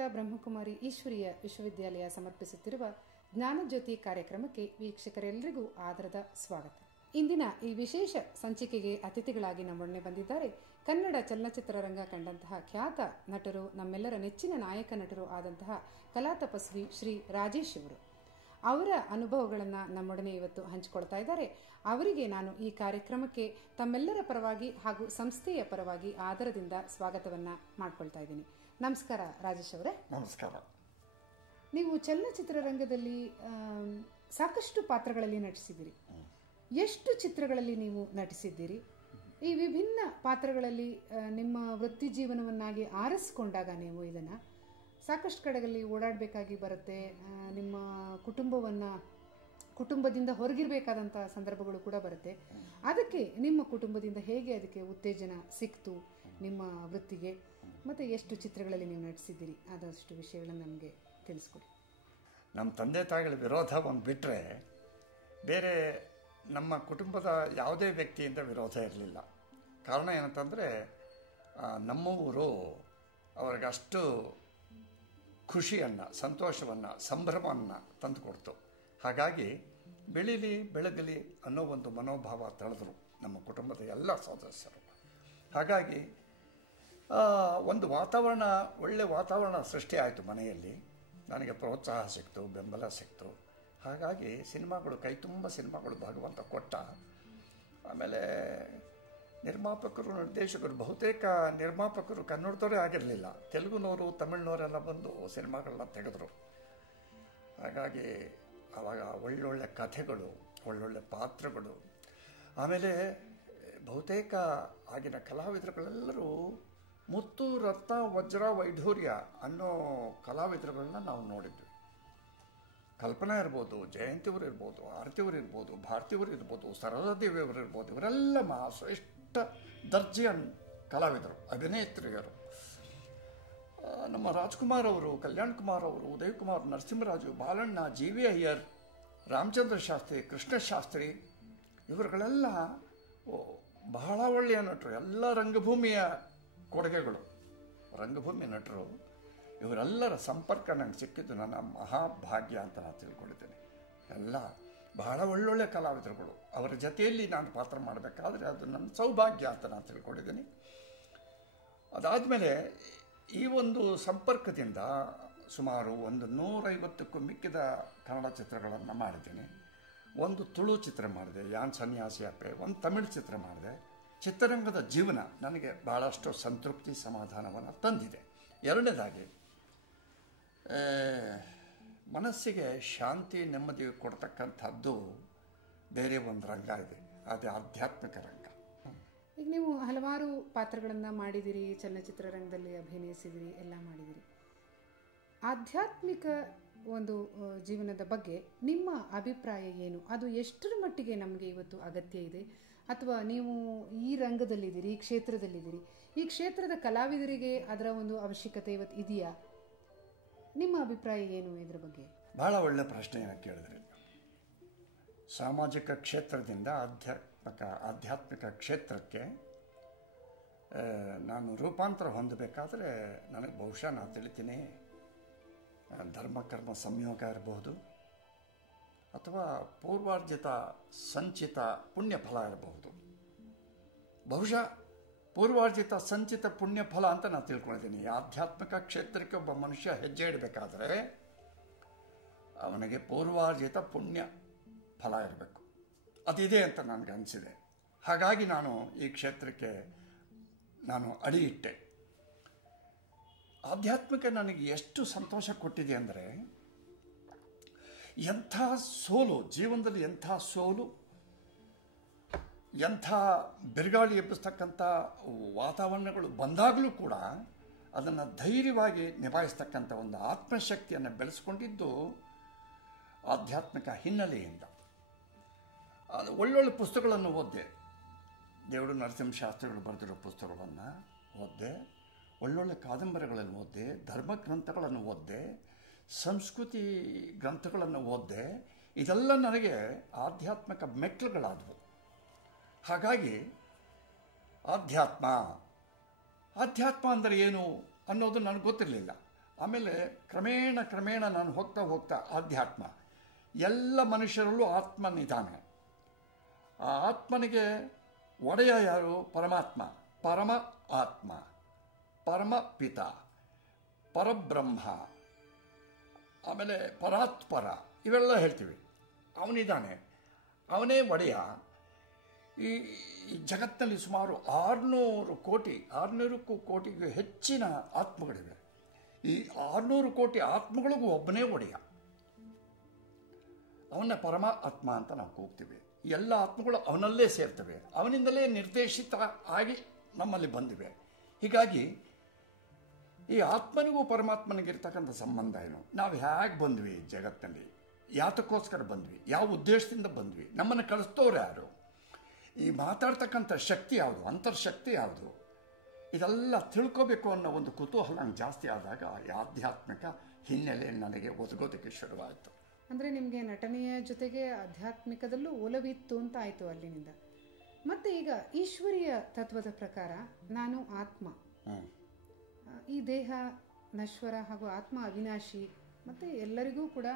ಶ್ರೀಯುತ ಬ್ರಹ್ಮಕುಮಾರಿ ಈಶ್ವರೀಯ ವಿಶ್ವವಿದ್ಯಾಲಯ ಸಮರ್ಪಿಸುತ್ತಿರುವ ಜ್ಞಾನಜ್ಯೋತಿ ಕಾರ್ಯಕ್ರಮಕ್ಕೆ ವೀಕ್ಷಕರೆಲ್ಲರಿಗೂ ಆದರದ ಸ್ವಾಗತ. ಇಂದಿನ ಈ ವಿಶೇಷ ಸಂಚಿಕೆಗೆ ಅತಿಥಿಗಳಾಗಿ ನಮ್ಮೊಡನೆ ಬಂದಿದ್ದಾರೆ ಕನ್ನಡ ಚಲನಚಿತ್ರರಂಗ ಕಂಡಂತಹ ಖ್ಯಾತ ನಟರು, ನಮ್ಮೆಲ್ಲರ ನೆಚ್ಚಿನ ನಾಯಕ ನಟರು ಆದಂತಹ ಕಲಾ ತಪಸ್ವಿ ಶ್ರೀ ರಾಜೇಶ್ ಅವರು. ಅವರ ಅನುಭವಗಳನ್ನು ನಮ್ಮೊಡನೆ ಇವತ್ತು ಹಂಚಿಕೊಳ್ತಾ ಇದ್ದಾರೆ. ಅವರಿಗೆ ನಾನು ಈ ಕಾರ್ಯಕ್ರಮಕ್ಕೆ ತಮ್ಮೆಲ್ಲರ ಪರವಾಗಿ ಹಾಗೂ ಸಂಸ್ಥೆಯ ಪರವಾಗಿ ಆದರದಿಂದ ಸ್ವಾಗತವನ್ನ ಮಾಡ್ಕೊಳ್ತಾ ಇದ್ದೀನಿ. ನಮಸ್ಕಾರ ರಾಜೇಶ್ ಅವರೇ. ನಮಸ್ಕಾರ. ನೀವು ಚಲನಚಿತ್ರರಂಗದಲ್ಲಿ ಸಾಕಷ್ಟು ಪಾತ್ರಗಳಲ್ಲಿ ನಟಿಸಿದ್ದೀರಿ. ಎಷ್ಟು ಚಿತ್ರಗಳಲ್ಲಿ ನೀವು ನಟಿಸಿದ್ದೀರಿ? ಈ ವಿಭಿನ್ನ ಪಾತ್ರಗಳಲ್ಲಿ ನಿಮ್ಮ ವೃತ್ತಿ ಜೀವನವನ್ನಾಗಿ ಆರಿಸಿಕೊಂಡಾಗ ನೀವು ಇದನ್ನು ಸಾಕಷ್ಟು ಕಡೆಗಳಲ್ಲಿ ಓಡಾಡಬೇಕಾಗಿ ಬರುತ್ತೆ. ನಿಮ್ಮ ಕುಟುಂಬದಿಂದ ಹೊರಗಿರಬೇಕಾದಂಥ ಸಂದರ್ಭಗಳು ಕೂಡ ಬರುತ್ತೆ. ಅದಕ್ಕೆ ನಿಮ್ಮ ಕುಟುಂಬದಿಂದ ಹೇಗೆ ಅದಕ್ಕೆ ಉತ್ತೇಜನ ಸಿಕ್ತು ನಿಮ್ಮ ವೃತ್ತಿಗೆ, ಮತ್ತು ಎಷ್ಟು ಚಿತ್ರಗಳಲ್ಲಿ ನೀವು ನಟಿಸಿದ್ದೀರಿ, ಆದಷ್ಟು ವಿಷಯಗಳನ್ನು ನಮಗೆ ತಿಳಿಸ್ಕೊಡಿ. ನಮ್ಮ ತಂದೆ ತಾಯಿಗಳ ವಿರೋಧ ಒಂದು ಬಿಟ್ಟರೆ ಬೇರೆ ನಮ್ಮ ಕುಟುಂಬದ ಯಾವುದೇ ವ್ಯಕ್ತಿಯಿಂದ ವಿರೋಧ ಇರಲಿಲ್ಲ. ಕಾರಣ ಏನಂತಂದರೆ ನಮ್ಮ ಊರು ಅವ್ರಿಗಷ್ಟು ಖುಷಿಯನ್ನು, ಸಂತೋಷವನ್ನು, ಸಂಭ್ರಮವನ್ನು ತಂದುಕೊಡ್ತು. ಹಾಗಾಗಿ ಬೆಳೀಲಿ ಬೆಳಗಲಿ ಅನ್ನೋ ಒಂದು ಮನೋಭಾವ ತಳೆದ್ರು ನಮ್ಮ ಕುಟುಂಬದ ಎಲ್ಲ ಸದಸ್ಯರು. ಹಾಗಾಗಿ ಒಂದು ವಾತಾವರಣ, ಒಳ್ಳೆಯ ವಾತಾವರಣ ಸೃಷ್ಟಿ ಆಯಿತು ಮನೆಯಲ್ಲಿ. ನನಗೆ ಪ್ರೋತ್ಸಾಹ ಸಿಕ್ತು, ಬೆಂಬಲ ಸಿಕ್ತು. ಹಾಗಾಗಿ ಸಿನಿಮಾಗಳು, ಕೈ ತುಂಬ ಸಿನಿಮಾಗಳು ಭಗವಂತ ಕೊಟ್ಟ. ಆಮೇಲೆ ನಿರ್ಮಾಪಕರು, ನಿರ್ದೇಶಕರು, ಬಹುತೇಕ ನಿರ್ಮಾಪಕರು ಕನ್ನಡದವರೇ ಆಗಿರಲಿಲ್ಲ, ತೆಲುಗುನವರು, ತಮಿಳ್ನವರೆಲ್ಲ ಬಂದು ಸಿನಿಮಾಗಳನ್ನ ತೆಗೆದರು. ಹಾಗಾಗಿ ಆವಾಗ ಒಳ್ಳೊಳ್ಳೆ ಕಥೆಗಳು, ಒಳ್ಳೊಳ್ಳೆ ಪಾತ್ರಗಳು. ಆಮೇಲೆ ಬಹುತೇಕ ಆಗಿನ ಕಲಾವಿದರುಗಳೆಲ್ಲರೂ ಮುತ್ತು, ರತ್ನ, ವಜ್ರ, ವೈಢೂರ್ಯ ಅನ್ನೋ ಕಲಾವಿದರುಗಳನ್ನ ನಾವು ನೋಡಿದ್ವಿ. ಕಲ್ಪನಾ ಇರ್ಬೋದು, ಜಯಂತಿಯವರು ಇರ್ಬೋದು, ಆರತಿಯವರು ಇರ್ಬೋದು, ಭಾರತಿಯವರು ಇರ್ಬೋದು, ಸರಳಾದೇವಿಯವರು ಇರ್ಬೋದು. ಇವರೆಲ್ಲ ಶ್ರೇಷ್ಠ ದರ್ಜೆಯ ಕಲಾವಿದರು, ಅಭಿನೇತ್ರಿಯರು. ನಮ್ಮ ರಾಜ್ಕುಮಾರ್ ಅವರು, ಕಲ್ಯಾಣ್ ಕುಮಾರ್ ಅವರು, ಉದಯ್ ಕುಮಾರ್, ನರಸಿಂಹರಾಜು, ಬಾಲಣ್ಣ, ಜಿ ವಿ ಅಯ್ಯರ್, ರಾಮಚಂದ್ರ ಶಾಸ್ತ್ರಿ, ಕೃಷ್ಣ ಶಾಸ್ತ್ರಿ, ಇವರುಗಳೆಲ್ಲ ಬಹಳ ಒಳ್ಳೆಯ ನಟರು. ಎಲ್ಲ ರಂಗಭೂಮಿಯ ಕೊಡುಗೆಗಳು, ರಂಗಭೂಮಿ ನಟರು. ಇವರೆಲ್ಲರ ಸಂಪರ್ಕ ನಂಗೆ ಸಿಕ್ಕಿದ್ದು ನನ್ನ ಮಹಾಭಾಗ್ಯ ಅಂತ ನಾನು ತಿಳ್ಕೊಂಡಿದ್ದೇನೆ. ಎಲ್ಲ ಬಹಳ ಒಳ್ಳೊಳ್ಳೆ ಕಲಾವಿದರುಗಳು. ಅವರ ಜೊತೆಯಲ್ಲಿ ನಾನು ಪಾತ್ರ ಮಾಡಬೇಕಾದ್ರೆ ಅದು ನನ್ನ ಸೌಭಾಗ್ಯ ಅಂತ ನಾನು ತಿಳ್ಕೊಂಡಿದ್ದೀನಿ. ಅದಾದಮೇಲೆ ಈ ಒಂದು ಸಂಪರ್ಕದಿಂದ ಸುಮಾರು ಒಂದು 150ಕ್ಕೂ ಮಿಕ್ಕಿದ ಕನ್ನಡ ಚಿತ್ರಗಳನ್ನು ಮಾಡಿದ್ದೀನಿ. ಒಂದು ತುಳು ಚಿತ್ರ ಮಾಡಿದೆ, ಯಾನ್ ಸನ್ಯಾಸಿ ಅಪ್ಪೆ. ಒಂದು ತಮಿಳು ಚಿತ್ರ ಮಾಡಿದೆ. ಚಿತ್ರರಂಗದ ಜೀವನ ನನಗೆ ಬಹಳಷ್ಟು ಸಂತೃಪ್ತಿ, ಸಮಾಧಾನವನ್ನು ತಂದಿದೆ. ಎರಡನೇದಾಗಿ ಮನಸ್ಸಿಗೆ ಶಾಂತಿ, ನೆಮ್ಮದಿ ಕೊಡ್ತಕ್ಕಂಥದ್ದು ಬೇರೆ ಒಂದು ರಂಗ ಇದೆ, ಅದೇ ಆಧ್ಯಾತ್ಮಿಕ ರಂಗ. ಈಗ ನೀವು ಹಲವಾರು ಪಾತ್ರಗಳನ್ನು ಮಾಡಿದಿರಿ, ಚಲನಚಿತ್ರರಂಗದಲ್ಲಿ ಅಭಿನಯಿಸಿದಿರಿ, ಎಲ್ಲ ಮಾಡಿದಿರಿ. ಆಧ್ಯಾತ್ಮಿಕ ಒಂದು ಜೀವನದ ಬಗ್ಗೆ ನಿಮ್ಮ ಅಭಿಪ್ರಾಯ ಏನು? ಅದು ಎಷ್ಟರ ಮಟ್ಟಿಗೆ ನಮಗೆ ಇವತ್ತು ಅಗತ್ಯ ಇದೆ? ಅಥವಾ ನೀವು ಈ ರಂಗದಲ್ಲಿದ್ದೀರಿ, ಈ ಕ್ಷೇತ್ರದಲ್ಲಿದ್ದೀರಿ, ಈ ಕ್ಷೇತ್ರದ ಕಲಾವಿದರಿಗೆ ಅದರ ಒಂದು ಅವಶ್ಯಕತೆ ಇವತ್ತು ಇದೆಯಾ? ನಿಮ್ಮ ಅಭಿಪ್ರಾಯ ಏನು ಇದರ ಬಗ್ಗೆ? ಬಹಳ ಒಳ್ಳೆ ಪ್ರಶ್ನೆಯನ್ನು ಕೇಳಿದ್ರಿ. ಸಾಮಾಜಿಕ ಕ್ಷೇತ್ರದಿಂದ ಆಧ್ಯಾತ್ಮಿಕ ಕ್ಷೇತ್ರಕ್ಕೆ ನಾನು ರೂಪಾಂತರ ಹೊಂದಬೇಕಾದ್ರೆ ನನಗೆ ಬಹುಶಃ ನಾನು ತಿಳಿತೀನಿ, ಧರ್ಮಕರ್ಮ ಸಂಯೋಗ ಇರಬಹುದು, ಅಥವಾ ಪೂರ್ವಾರ್ಜಿತ ಸಂಚಿತ ಪುಣ್ಯ ಫಲ ಇರಬಹುದು. ಬಹುಶಃ ಪೂರ್ವಾರ್ಜಿತ ಸಂಚಿತ ಪುಣ್ಯ ಫಲ ಅಂತ ನಾನು ತಿಳ್ಕೊಂಡಿದ್ದೀನಿ. ಆಧ್ಯಾತ್ಮಿಕ ಕ್ಷೇತ್ರಕ್ಕೆ ಒಬ್ಬ ಮನುಷ್ಯ ಹೆಜ್ಜೆ ಇಡಬೇಕಾದ್ರೆ ಅವನಿಗೆ ಪೂರ್ವಾರ್ಜಿತ ಪುಣ್ಯ ಫಲ ಇರಬೇಕು. ಅದಿದೆ ಅಂತ ನನಗೆ ಅನಿಸಿದೆ. ಹಾಗಾಗಿ ನಾನು ಈ ಕ್ಷೇತ್ರಕ್ಕೆ ಅಡಿ ಇಟ್ಟೆ. ಆಧ್ಯಾತ್ಮಿಕ ನನಗೆ ಎಷ್ಟು ಸಂತೋಷ ಕೊಟ್ಟಿದೆ ಅಂದರೆ, ಎಂಥ ಸೋಲು ಜೀವನದಲ್ಲಿ, ಎಂಥ ಸೋಲು, ಎಂಥ ಬಿರುಗಾಳಿ ಎಬ್ಬಿಸ್ತಕ್ಕಂಥ ವಾತಾವರಣಗಳು ಬಂದಾಗಲೂ ಕೂಡ ಅದನ್ನು ಧೈರ್ಯವಾಗಿ ನಿಭಾಯಿಸ್ತಕ್ಕಂಥ ಒಂದು ಆತ್ಮಶಕ್ತಿಯನ್ನು ಬೆಳೆಸ್ಕೊಂಡಿದ್ದು ಆಧ್ಯಾತ್ಮಿಕ ಹಿನ್ನೆಲೆಯಿಂದ. ಅದು ಒಳ್ಳೊಳ್ಳೆ ಪುಸ್ತಕಗಳನ್ನು ಓದಿದೆ. ದೇವರು ನರಸಿಂಹ ಶಾಸ್ತ್ರಿಗಳು ಬರೆದಿರೋ ಪುಸ್ತಕಗಳನ್ನು ಓದಿದೆ, ಒಳ್ಳೊಳ್ಳೆ ಕಾದಂಬರಿಗಳನ್ನು ಓದಿದೆ, ಧರ್ಮ ಗ್ರಂಥಗಳನ್ನು ಓದಿದೆ, ಸಂಸ್ಕೃತಿ ಗ್ರಂಥಗಳನ್ನು ಓದಿದೆ. ಇದೆಲ್ಲ ನನಗೆ ಆಧ್ಯಾತ್ಮಿಕ ಮೆಟ್ಲುಗಳಾದವು. ಹಾಗಾಗಿ ಆಧ್ಯಾತ್ಮ ಅಂದರೆ ಏನು ಅನ್ನೋದು ನನಗೆ ಗೊತ್ತಿರಲಿಲ್ಲ. ಆಮೇಲೆ ಕ್ರಮೇಣ ಕ್ರಮೇಣ ನಾನು ಹೋಗ್ತಾ ಹೋಗ್ತಾ ಆಧ್ಯಾತ್ಮ, ಎಲ್ಲ ಮನುಷ್ಯರಲ್ಲೂ ಆತ್ಮನಿದ್ದಾನೆ. ಆ ಆತ್ಮನಿಗೆ ಒಡೆಯ ಯಾರು? ಪರಮಾತ್ಮ, ಪರಮ ಆತ್ಮ, ಪರಮ ಪಿತ, ಪರಬ್ರಹ್ಮ, ಆಮೇಲೆ ಪರಾತ್ಪರ, ಇವೆಲ್ಲ ಹೇಳ್ತೀವಿ. ಅವನಿದ್ದಾನೆ, ಅವನೇ ಒಡೆಯ. ಈ ಜಗತ್ತಿನಲ್ಲಿ ಸುಮಾರು 600 ಕೋಟಿಗೂ ಹೆಚ್ಚಿನ ಆತ್ಮಗಳಿವೆ. ಈ 600 ಕೋಟಿ ಆತ್ಮಗಳಿಗೂ ಒಬ್ಬನೇ ಒಡೆಯ. ಅವನ್ನ ಪರಮ ಆತ್ಮ ಅಂತ ನಾವು ಕೂಗ್ತೀವಿ. ಎಲ್ಲ ಆತ್ಮಗಳು ಅವನಲ್ಲೇ ಸೇರ್ತವೆ, ಅವನಿಂದಲೇ ನಿರ್ದೇಶಿತ ಆಗಿ ನಮ್ಮಲ್ಲಿ ಬಂದಿವೆ. ಹೀಗಾಗಿ ಈ ಆತ್ಮನಿಗೂ ಪರಮಾತ್ಮನಿಗಿರ್ತಕ್ಕಂಥ ಸಂಬಂಧ ಏನು? ನಾವು ಹೇಗೆ ಬಂದ್ವಿ ಜಗತ್ತಿನಲ್ಲಿ, ಯಾತಕ್ಕೋಸ್ಕರ ಬಂದ್ವಿ, ಯಾವ ಉದ್ದೇಶದಿಂದ ಬಂದ್ವಿ, ನಮ್ಮನ್ನು ಕಳಿಸ್ತವ್ರು ಯಾರು, ಈ ಮಾತಾಡ್ತಕ್ಕಂಥ ಶಕ್ತಿ ಯಾವುದು, ಅಂತರ್ಶಕ್ತಿ ಯಾವುದು, ಇದೆಲ್ಲ ತಿಳ್ಕೋಬೇಕು ಅನ್ನೋ ಒಂದು ಕುತೂಹಲ ನಂಗೆ ಜಾಸ್ತಿ ಆದಾಗ ಈ ಆಧ್ಯಾತ್ಮಿಕ ಹಿನ್ನೆಲೆ ನನಗೆ ಒದಗೋದಕ್ಕೆ ಶುರುವಾಯಿತು. ಅಂದರೆ ನಿಮಗೆ ನಟನೆಯ ಜೊತೆಗೆ ಆಧ್ಯಾತ್ಮಿಕದಲ್ಲೂ ಒಲವಿತ್ತು ಅಂತ ಆಯಿತು ಅಲ್ಲಿನಿಂದ. ಮತ್ತು ಈಗ ಈಶ್ವರೀಯ ತತ್ವದ ಪ್ರಕಾರ ನಾನು ಆತ್ಮ, ಈ ದೇಹ ನಶ್ವರ ಹಾಗೂ ಆತ್ಮ ಅವಿನಾಶಿ, ಮತ್ತು ಎಲ್ಲರಿಗೂ ಕೂಡ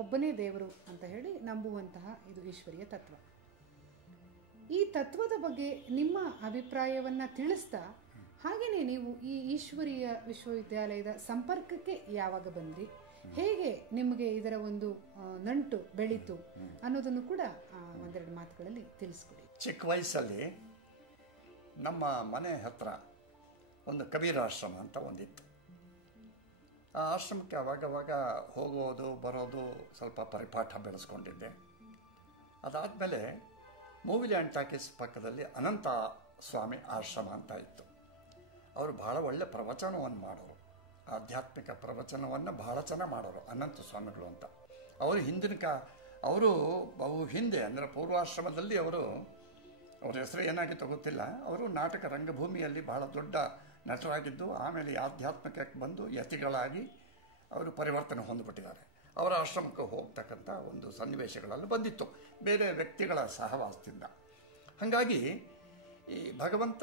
ಒಬ್ಬನೇ ದೇವರು ಅಂತ ಹೇಳಿ ನಂಬುವಂತಹ ಇದು ಈಶ್ವರೀಯ ತತ್ವ. ಈ ತತ್ವದ ಬಗ್ಗೆ ನಿಮ್ಮ ಅಭಿಪ್ರಾಯವನ್ನು ತಿಳಿಸ್ತಾ, ಹಾಗೆಯೇ ನೀವು ಈ ಈಶ್ವರೀಯ ವಿಶ್ವವಿದ್ಯಾಲಯದ ಸಂಪರ್ಕಕ್ಕೆ ಯಾವಾಗ ಬಂದ್ರಿ, ಹೇಗೆ ನಿಮಗೆ ಇದರ ಒಂದು ನಂಟು ಬೆಳೀತು ಅನ್ನೋದನ್ನು ಕೂಡ ಒಂದೆರಡು ಮಾತುಗಳಲ್ಲಿ ತಿಳಿಸ್ಕೊಡಿ. ಚಿಕ್ಕ ವಯಸ್ಸಲ್ಲಿ ನಮ್ಮ ಮನೆ ಹತ್ರ ಒಂದು ಕಬೀರಾಶ್ರಮ ಅಂತ ಒಂದಿತ್ತು. ಆ ಆಶ್ರಮಕ್ಕೆ ಅವಾಗವಾಗ ಹೋಗೋದು ಬರೋದು ಸ್ವಲ್ಪ ಪರಿಪಾಠ ಬೆಳೆಸ್ಕೊಂಡಿದ್ದೆ. ಅದಾದಮೇಲೆ ಮೂವಿ ಲ್ಯಾಂಡ್ ಟಾಕೀಸ್ ಪಕ್ಕದಲ್ಲಿ ಅನಂತ ಸ್ವಾಮಿ ಆಶ್ರಮ ಅಂತ ಇತ್ತು. ಅವರು ಬಹಳ ಒಳ್ಳೆ ಪ್ರವಚನವನ್ನು ಮಾಡೋರು, ಆಧ್ಯಾತ್ಮಿಕ ಪ್ರವಚನವನ್ನು ಬಹಳ ಚೆನ್ನಾಗಿ ಮಾಡೋರು ಅನಂತ ಸ್ವಾಮಿಗಳು ಅಂತ. ಅವರು ಅವರು ಬಹು ಹಿಂದೆ ಅಂದರೆ ಪೂರ್ವಾಶ್ರಮದಲ್ಲಿ ಅವ್ರ ಹೆಸರು ಏನಾಗಿತ್ತು ಗೊತ್ತಿಲ್ಲ. ಅವರು ನಾಟಕ ರಂಗಭೂಮಿಯಲ್ಲಿ ಬಹಳ ದೊಡ್ಡ ನಟರಾಗಿದ್ದು, ಆಮೇಲೆ ಆಧ್ಯಾತ್ಮಿಕಕ್ಕೆ ಬಂದು ಯತಿಗಳಾಗಿ ಅವರು ಪರಿವರ್ತನೆ ಹೊಂದಿಬಿಟ್ಟಿದ್ದಾರೆ. ಅವರ ಆಶ್ರಮಕ್ಕೆ ಹೋಗ್ತಕ್ಕಂಥ ಒಂದು ಸನ್ನಿವೇಶಗಳಲ್ಲಿ ಬಂದಿತ್ತು ಬೇರೆ ವ್ಯಕ್ತಿಗಳ ಸಹವಾಸದಿಂದ. ಹಾಗಾಗಿ ಈ ಭಗವಂತ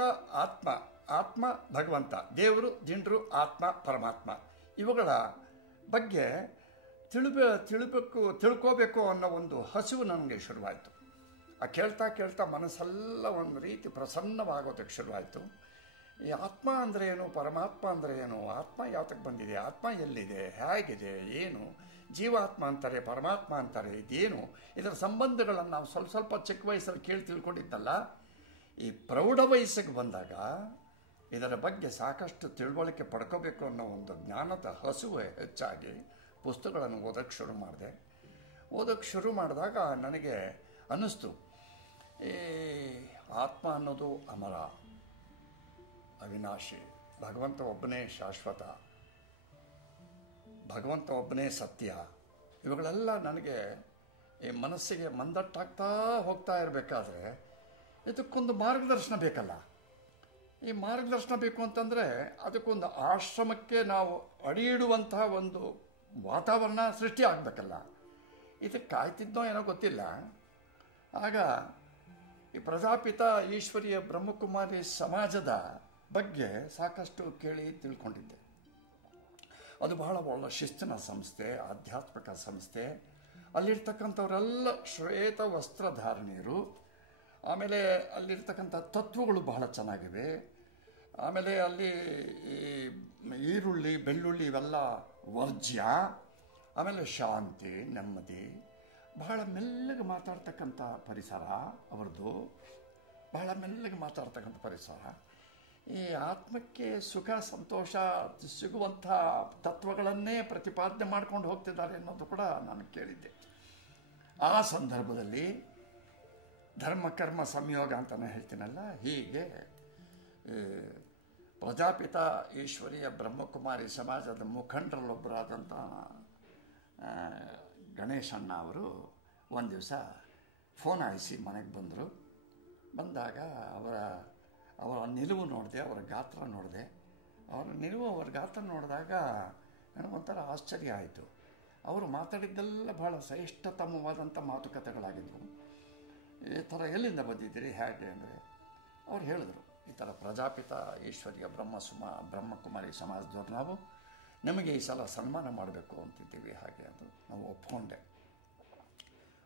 ಆತ್ಮ ಭಗವಂತ, ದೇವರು ದಿಂಡ್ರು, ಆತ್ಮ ಪರಮಾತ್ಮ, ಇವುಗಳ ಬಗ್ಗೆ ತಿಳ್ಕೋಬೇಕು ಅನ್ನೋ ಒಂದು ಹಸಿವು ನನಗೆ ಶುರುವಾಯಿತು. ಕೇಳ್ತಾ ಕೇಳ್ತಾ ಮನಸ್ಸೆಲ್ಲ ಒಂದು ರೀತಿ ಪ್ರಸನ್ನವಾಗೋದಕ್ಕೆ ಶುರುವಾಯಿತು. ಈ ಆತ್ಮ ಅಂದರೆ ಏನು, ಪರಮಾತ್ಮ ಅಂದರೆ ಏನು, ಆತ್ಮ ಯಾತಕ್ಕೆ ಬಂದಿದೆ, ಆತ್ಮ ಎಲ್ಲಿದೆ, ಹೇಗಿದೆ, ಏನು, ಜೀವಾತ್ಮ ಅಂತಾರೆ, ಪರಮಾತ್ಮ ಅಂತಾರೆ, ಇದೇನು, ಇದರ ಸಂಬಂಧಗಳನ್ನು ನಾವು ಸ್ವಲ್ಪ ಚಿಕ್ಕ ವಯಸ್ಸಲ್ಲಿ ತಿಳ್ಕೊಂಡಿದ್ದಲ್ಲ. ಈ ಪ್ರೌಢ ವಯಸ್ಸಿಗೆ ಬಂದಾಗ ಇದರ ಬಗ್ಗೆ ಸಾಕಷ್ಟು ತಿಳುವಳಿಕೆ ಪಡ್ಕೋಬೇಕು ಅನ್ನೋ ಒಂದು ಜ್ಞಾನದ ಹಸುವೆ ಹೆಚ್ಚಾಗಿ ಪುಸ್ತಕಗಳನ್ನು ಓದೋಕ್ಕೆ ಶುರು ಮಾಡಿದಾಗ ನನಗೆ ಅನ್ನಿಸ್ತು, ಈ ಆತ್ಮ ಅನ್ನೋದು ಅಮರ, ಅವಿನಾಶಿ, ಭಗವಂತ ಒಬ್ಬನೇ ಶಾಶ್ವತ, ಭಗವಂತ ಒಬ್ಬನೇ ಸತ್ಯ. ಇವುಗಳೆಲ್ಲ ನನಗೆ ಈ ಮನಸ್ಸಿಗೆ ಮಂದಟ್ಟಾಗ್ತಾ ಹೋಗ್ತಾ ಇರಬೇಕಾದ್ರೆ ಇದಕ್ಕೊಂದು ಮಾರ್ಗದರ್ಶನ ಬೇಕಲ್ಲ. ಈ ಮಾರ್ಗದರ್ಶನ ಬೇಕು ಅಂತಂದರೆ ಅದಕ್ಕೊಂದು ಆಶ್ರಮಕ್ಕೆ ನಾವು ಅಡಿಯಿಡುವಂತಹ ಒಂದು ವಾತಾವರಣ ಸೃಷ್ಟಿ ಆಗಬೇಕಲ್ಲ. ಇದಕ್ಕೆ ಕಾಯ್ತಿದ್ನೋ ಏನೋ ಗೊತ್ತಿಲ್ಲ. ಆಗ ಈ ಪ್ರಜಾಪಿತ ಈಶ್ವರೀಯ ಬ್ರಹ್ಮಕುಮಾರಿ ಸಮಾಜದ ಬಗ್ಗೆ ಸಾಕಷ್ಟು ಕೇಳಿ ತಿಳ್ಕೊಂಡಿದ್ದೆ. ಅದು ಬಹಳ ಒಳ್ಳೆ ಶಿಸ್ತಿನ ಸಂಸ್ಥೆ, ಆಧ್ಯಾತ್ಮಿಕ ಸಂಸ್ಥೆ. ಅಲ್ಲಿರ್ತಕ್ಕಂಥವರೆಲ್ಲ ಶ್ವೇತ ವಸ್ತ್ರಧಾರಣೀಯರು. ಆಮೇಲೆ ಅಲ್ಲಿರ್ತಕ್ಕಂಥ ತತ್ವಗಳು ಬಹಳ ಚೆನ್ನಾಗಿವೆ. ಆಮೇಲೆ ಅಲ್ಲಿ ಈ ಈರುಳ್ಳಿ ಬೆಳ್ಳುಳ್ಳಿ ಇವೆಲ್ಲ ವರ್ಜ್ಯ. ಆಮೇಲೆ ಶಾಂತಿ, ನೆಮ್ಮದಿ, ಬಹಳ ಮೆಲ್ಲಗೆ ಮಾತಾಡ್ತಕ್ಕಂಥ ಪರಿಸರ ಅವರದು, ಬಹಳ ಮೆಲ್ಲಗೆ ಮಾತಾಡ್ತಕ್ಕಂಥ ಪರಿಸರ. ಈ ಆತ್ಮಕ್ಕೆ ಸುಖ ಸಂತೋಷ ಸಿಗುವಂಥ ತತ್ವಗಳನ್ನೇ ಪ್ರತಿಪಾದನೆ ಮಾಡ್ಕೊಂಡು ಹೋಗ್ತಿದ್ದಾರೆ ಅನ್ನೋದು ಕೂಡ ನಾನು ಕೇಳಿದ್ದೆ. ಆ ಸಂದರ್ಭದಲ್ಲಿ ಧರ್ಮ ಕರ್ಮ ಸಂಯೋಗ ಅಂತಲೇ ಹೇಳ್ತೀನಲ್ಲ, ಹೀಗೆ ಪ್ರಜಾಪಿತ ಈಶ್ವರೀಯ ಬ್ರಹ್ಮಕುಮಾರಿ ಸಮಾಜದ ಮುಖಂಡರಲ್ಲೊಬ್ಬರಾದಂಥ ಗಣೇಶಣ್ಣ ಅವರು ಒಂದು ದಿವಸ ಫೋನ್ ಆಯಿಸಿ ಮನೆಗೆ ಬಂದರು. ಬಂದಾಗ ಅವರ ನಿಲುವು ನೋಡಿದೆ, ಅವರ ಗಾತ್ರ ನೋಡಿದೆ. ಅವರ ಗಾತ್ರ ನೋಡಿದಾಗ ನನಗೊಂಥರ ಆಶ್ಚರ್ಯ ಆಯಿತು. ಅವರು ಮಾತಾಡಿದ್ದೆಲ್ಲ ಬಹಳ ಶ್ರೇಷ್ಠತಮವಾದಂಥ ಮಾತುಕತೆಗಳಾಗಿದ್ದವು. ಈ ಥರ ಎಲ್ಲಿಂದ ಬಂದಿದ್ದೀರಿ, ಹೇಗೆ ಅಂದರೆ ಅವ್ರು ಹೇಳಿದ್ರು, ಈ ಥರ ಪ್ರಜಾಪಿತ ಈಶ್ವರ್ಯ ಬ್ರಹ್ಮಕುಮಾರಿ ಸಮಾಜದವ್ರು ನಿಮಗೆ ಈ ಸಲ ಸನ್ಮಾನ ಮಾಡಬೇಕು ಅಂತಿದ್ದೀವಿ. ಹಾಗೆ ಅದು ನಾವು ಒಪ್ಕೊಂಡೆ.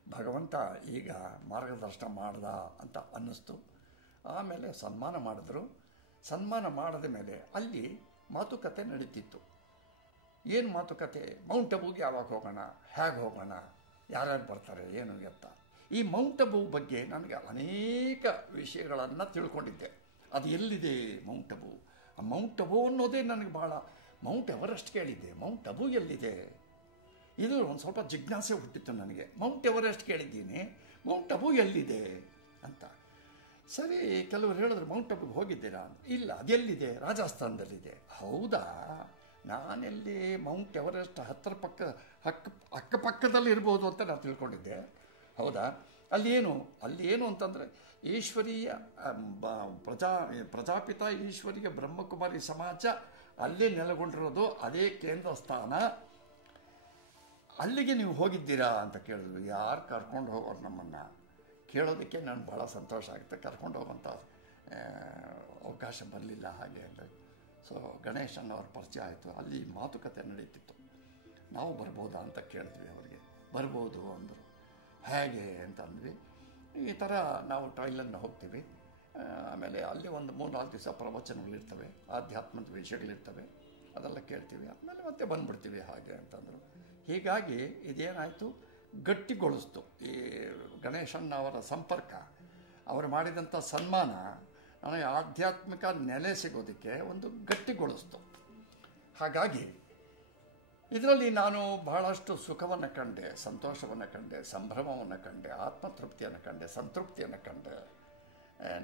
ಭಗವಂತ ಈಗ ಮಾರ್ಗದರ್ಶನ ಮಾಡ್ದ ಅಂತ ಅನ್ನಿಸ್ತು. ಆಮೇಲೆ ಸನ್ಮಾನ ಮಾಡಿದ್ರು. ಸನ್ಮಾನ ಮಾಡಿದ ಮೇಲೆ ಅಲ್ಲಿ ಮಾತುಕತೆ ನಡೀತಿತ್ತು. ಏನು ಮಾತುಕತೆ? ಮೌಂಟ್ ಅಬೂಗೆ ಯಾವಾಗ ಹೋಗೋಣ, ಹೇಗೆ ಹೋಗೋಣ, ಯಾರ್ಯಾರು ಬರ್ತಾರೆ, ಏನು ಎತ್ತ. ಈ ಮೌಂಟ್ ಅಬೂ ಬಗ್ಗೆ ನನಗೆ ಅನೇಕ ವಿಷಯಗಳನ್ನು ತಿಳ್ಕೊಂಡಿದ್ದೆ. ಅದು ಎಲ್ಲಿದೆ ಮೌಂಟ್ ಅಬೂ? ಆ ಮೌಂಟ್ ಅಬೂ ಅನ್ನೋದೇ ನನಗೆ ಭಾಳ. ಮೌಂಟ್ ಎವರೆಸ್ಟ್ ಕೇಳಿದ್ದೆ, ಮೌಂಟ್ ಅಬೂ ಎಲ್ಲಿದೆ? ಇದು ಒಂದು ಸ್ವಲ್ಪ ಜಿಜ್ಞಾಸೆ ಹುಟ್ಟಿತ್ತು ನನಗೆ. ಮೌಂಟ್ ಎವರೆಸ್ಟ್ ಕೇಳಿದ್ದೀನಿ, ಮೌಂಟ್ ಅಬೂ ಎಲ್ಲಿದೆ ಅಂತ. ಸರಿ, ಕೆಲವರು ಹೇಳಿದ್ರು ಮೌಂಟ್ ಅಬೂಗೆ ಹೋಗಿದ್ದೀರಾ? ಇಲ್ಲ, ಅದೆಲ್ಲಿದೆ? ರಾಜಸ್ಥಾನದಲ್ಲಿದೆ. ಹೌದಾ? ನಾನೆಲ್ಲಿ ಮೌಂಟ್ ಎವರೆಸ್ಟ್ ಅಕ್ಕಪಕ್ಕದಲ್ಲಿ ಇರ್ಬೋದು ಅಂತ ನಾನು ತಿಳ್ಕೊಂಡಿದ್ದೆ. ಹೌದಾ? ಅಲ್ಲಿ ಏನು ಅಂತಂದರೆ ಈಶ್ವರೀಯ ಪ್ರಜಾಪಿತ ಈಶ್ವರೀಯ ಬ್ರಹ್ಮಕುಮಾರಿ ಸಮಾಜ ಅಲ್ಲೇ ನೆಲೆಗೊಂಡಿರೋದು, ಅದೇ ಕೇಂದ್ರ ಸ್ಥಾನ. ಅಲ್ಲಿಗೆ ನೀವು ಹೋಗಿದ್ದೀರಾ ಅಂತ ಕೇಳಿದ್ರು. ಯಾರು ಕರ್ಕೊಂಡು ಹೋಗೋರು ನಮ್ಮನ್ನು? ಕೇಳೋದಕ್ಕೆ ನಾನು ಭಾಳ ಸಂತೋಷ ಆಗುತ್ತೆ. ಕರ್ಕೊಂಡು ಹೋಗೋಂಥ ಅವಕಾಶ ಬರಲಿಲ್ಲ. ಹಾಗೆ ಅಂದರೆ ಸೊ ಗಣೇಶನ್ ಅವ್ರ ಪರಿಚಯ ಆಯಿತು. ಅಲ್ಲಿ ಮಾತುಕತೆ ನಡೀತಿತ್ತು. ನಾವು ಬರ್ಬೋದಾ ಅಂತ ಕೇಳಿದ್ವಿ ಅವರಿಗೆ. ಬರ್ಬೋದು ಅಂದರು. ಹೇಗೆ ಅಂತ ಅಂದ್ವಿ. ಈ ಥರ ನಾವು ಟ್ರೈಲನ್ನು ಹೋಗ್ತೀವಿ. ಆಮೇಲೆ ಅಲ್ಲಿ ಒಂದು 3-4 ದಿವಸ ಪ್ರವಚನಗಳಿರ್ತವೆ, ಆಧ್ಯಾತ್ಮದ ವಿಷಯಗಳಿರ್ತವೆ, ಅದೆಲ್ಲ ಕೇಳ್ತೀವಿ. ಆಮೇಲೆ ಮತ್ತೆ ಬಂದುಬಿಡ್ತೀವಿ ಹಾಗೆ ಅಂತಂದರು. ಹೀಗಾಗಿ ಇದೇನಾಯಿತು, ಗಟ್ಟಿಗೊಳಿಸ್ತು ಈ ಗಣೇಶನ್ ಅವರ ಸಂಪರ್ಕ. ಅವರು ಮಾಡಿದಂಥ ಸನ್ಮಾನ ನನಗೆ ಆಧ್ಯಾತ್ಮಿಕ ನೆಲೆ ಸಿಗೋದಕ್ಕೆ ಒಂದು ಗಟ್ಟಿಗೊಳಿಸ್ತು. ಹಾಗಾಗಿ ಇದರಲ್ಲಿ ನಾನು ಬಹಳಷ್ಟು ಸುಖವನ್ನು ಕಂಡೆ, ಸಂತೋಷವನ್ನು ಕಂಡೆ, ಸಂಭ್ರಮವನ್ನು ಕಂಡೆ, ಆತ್ಮತೃಪ್ತಿಯನ್ನು ಕಂಡೆ, ಸಂತೃಪ್ತಿಯನ್ನು ಕಂಡೆ.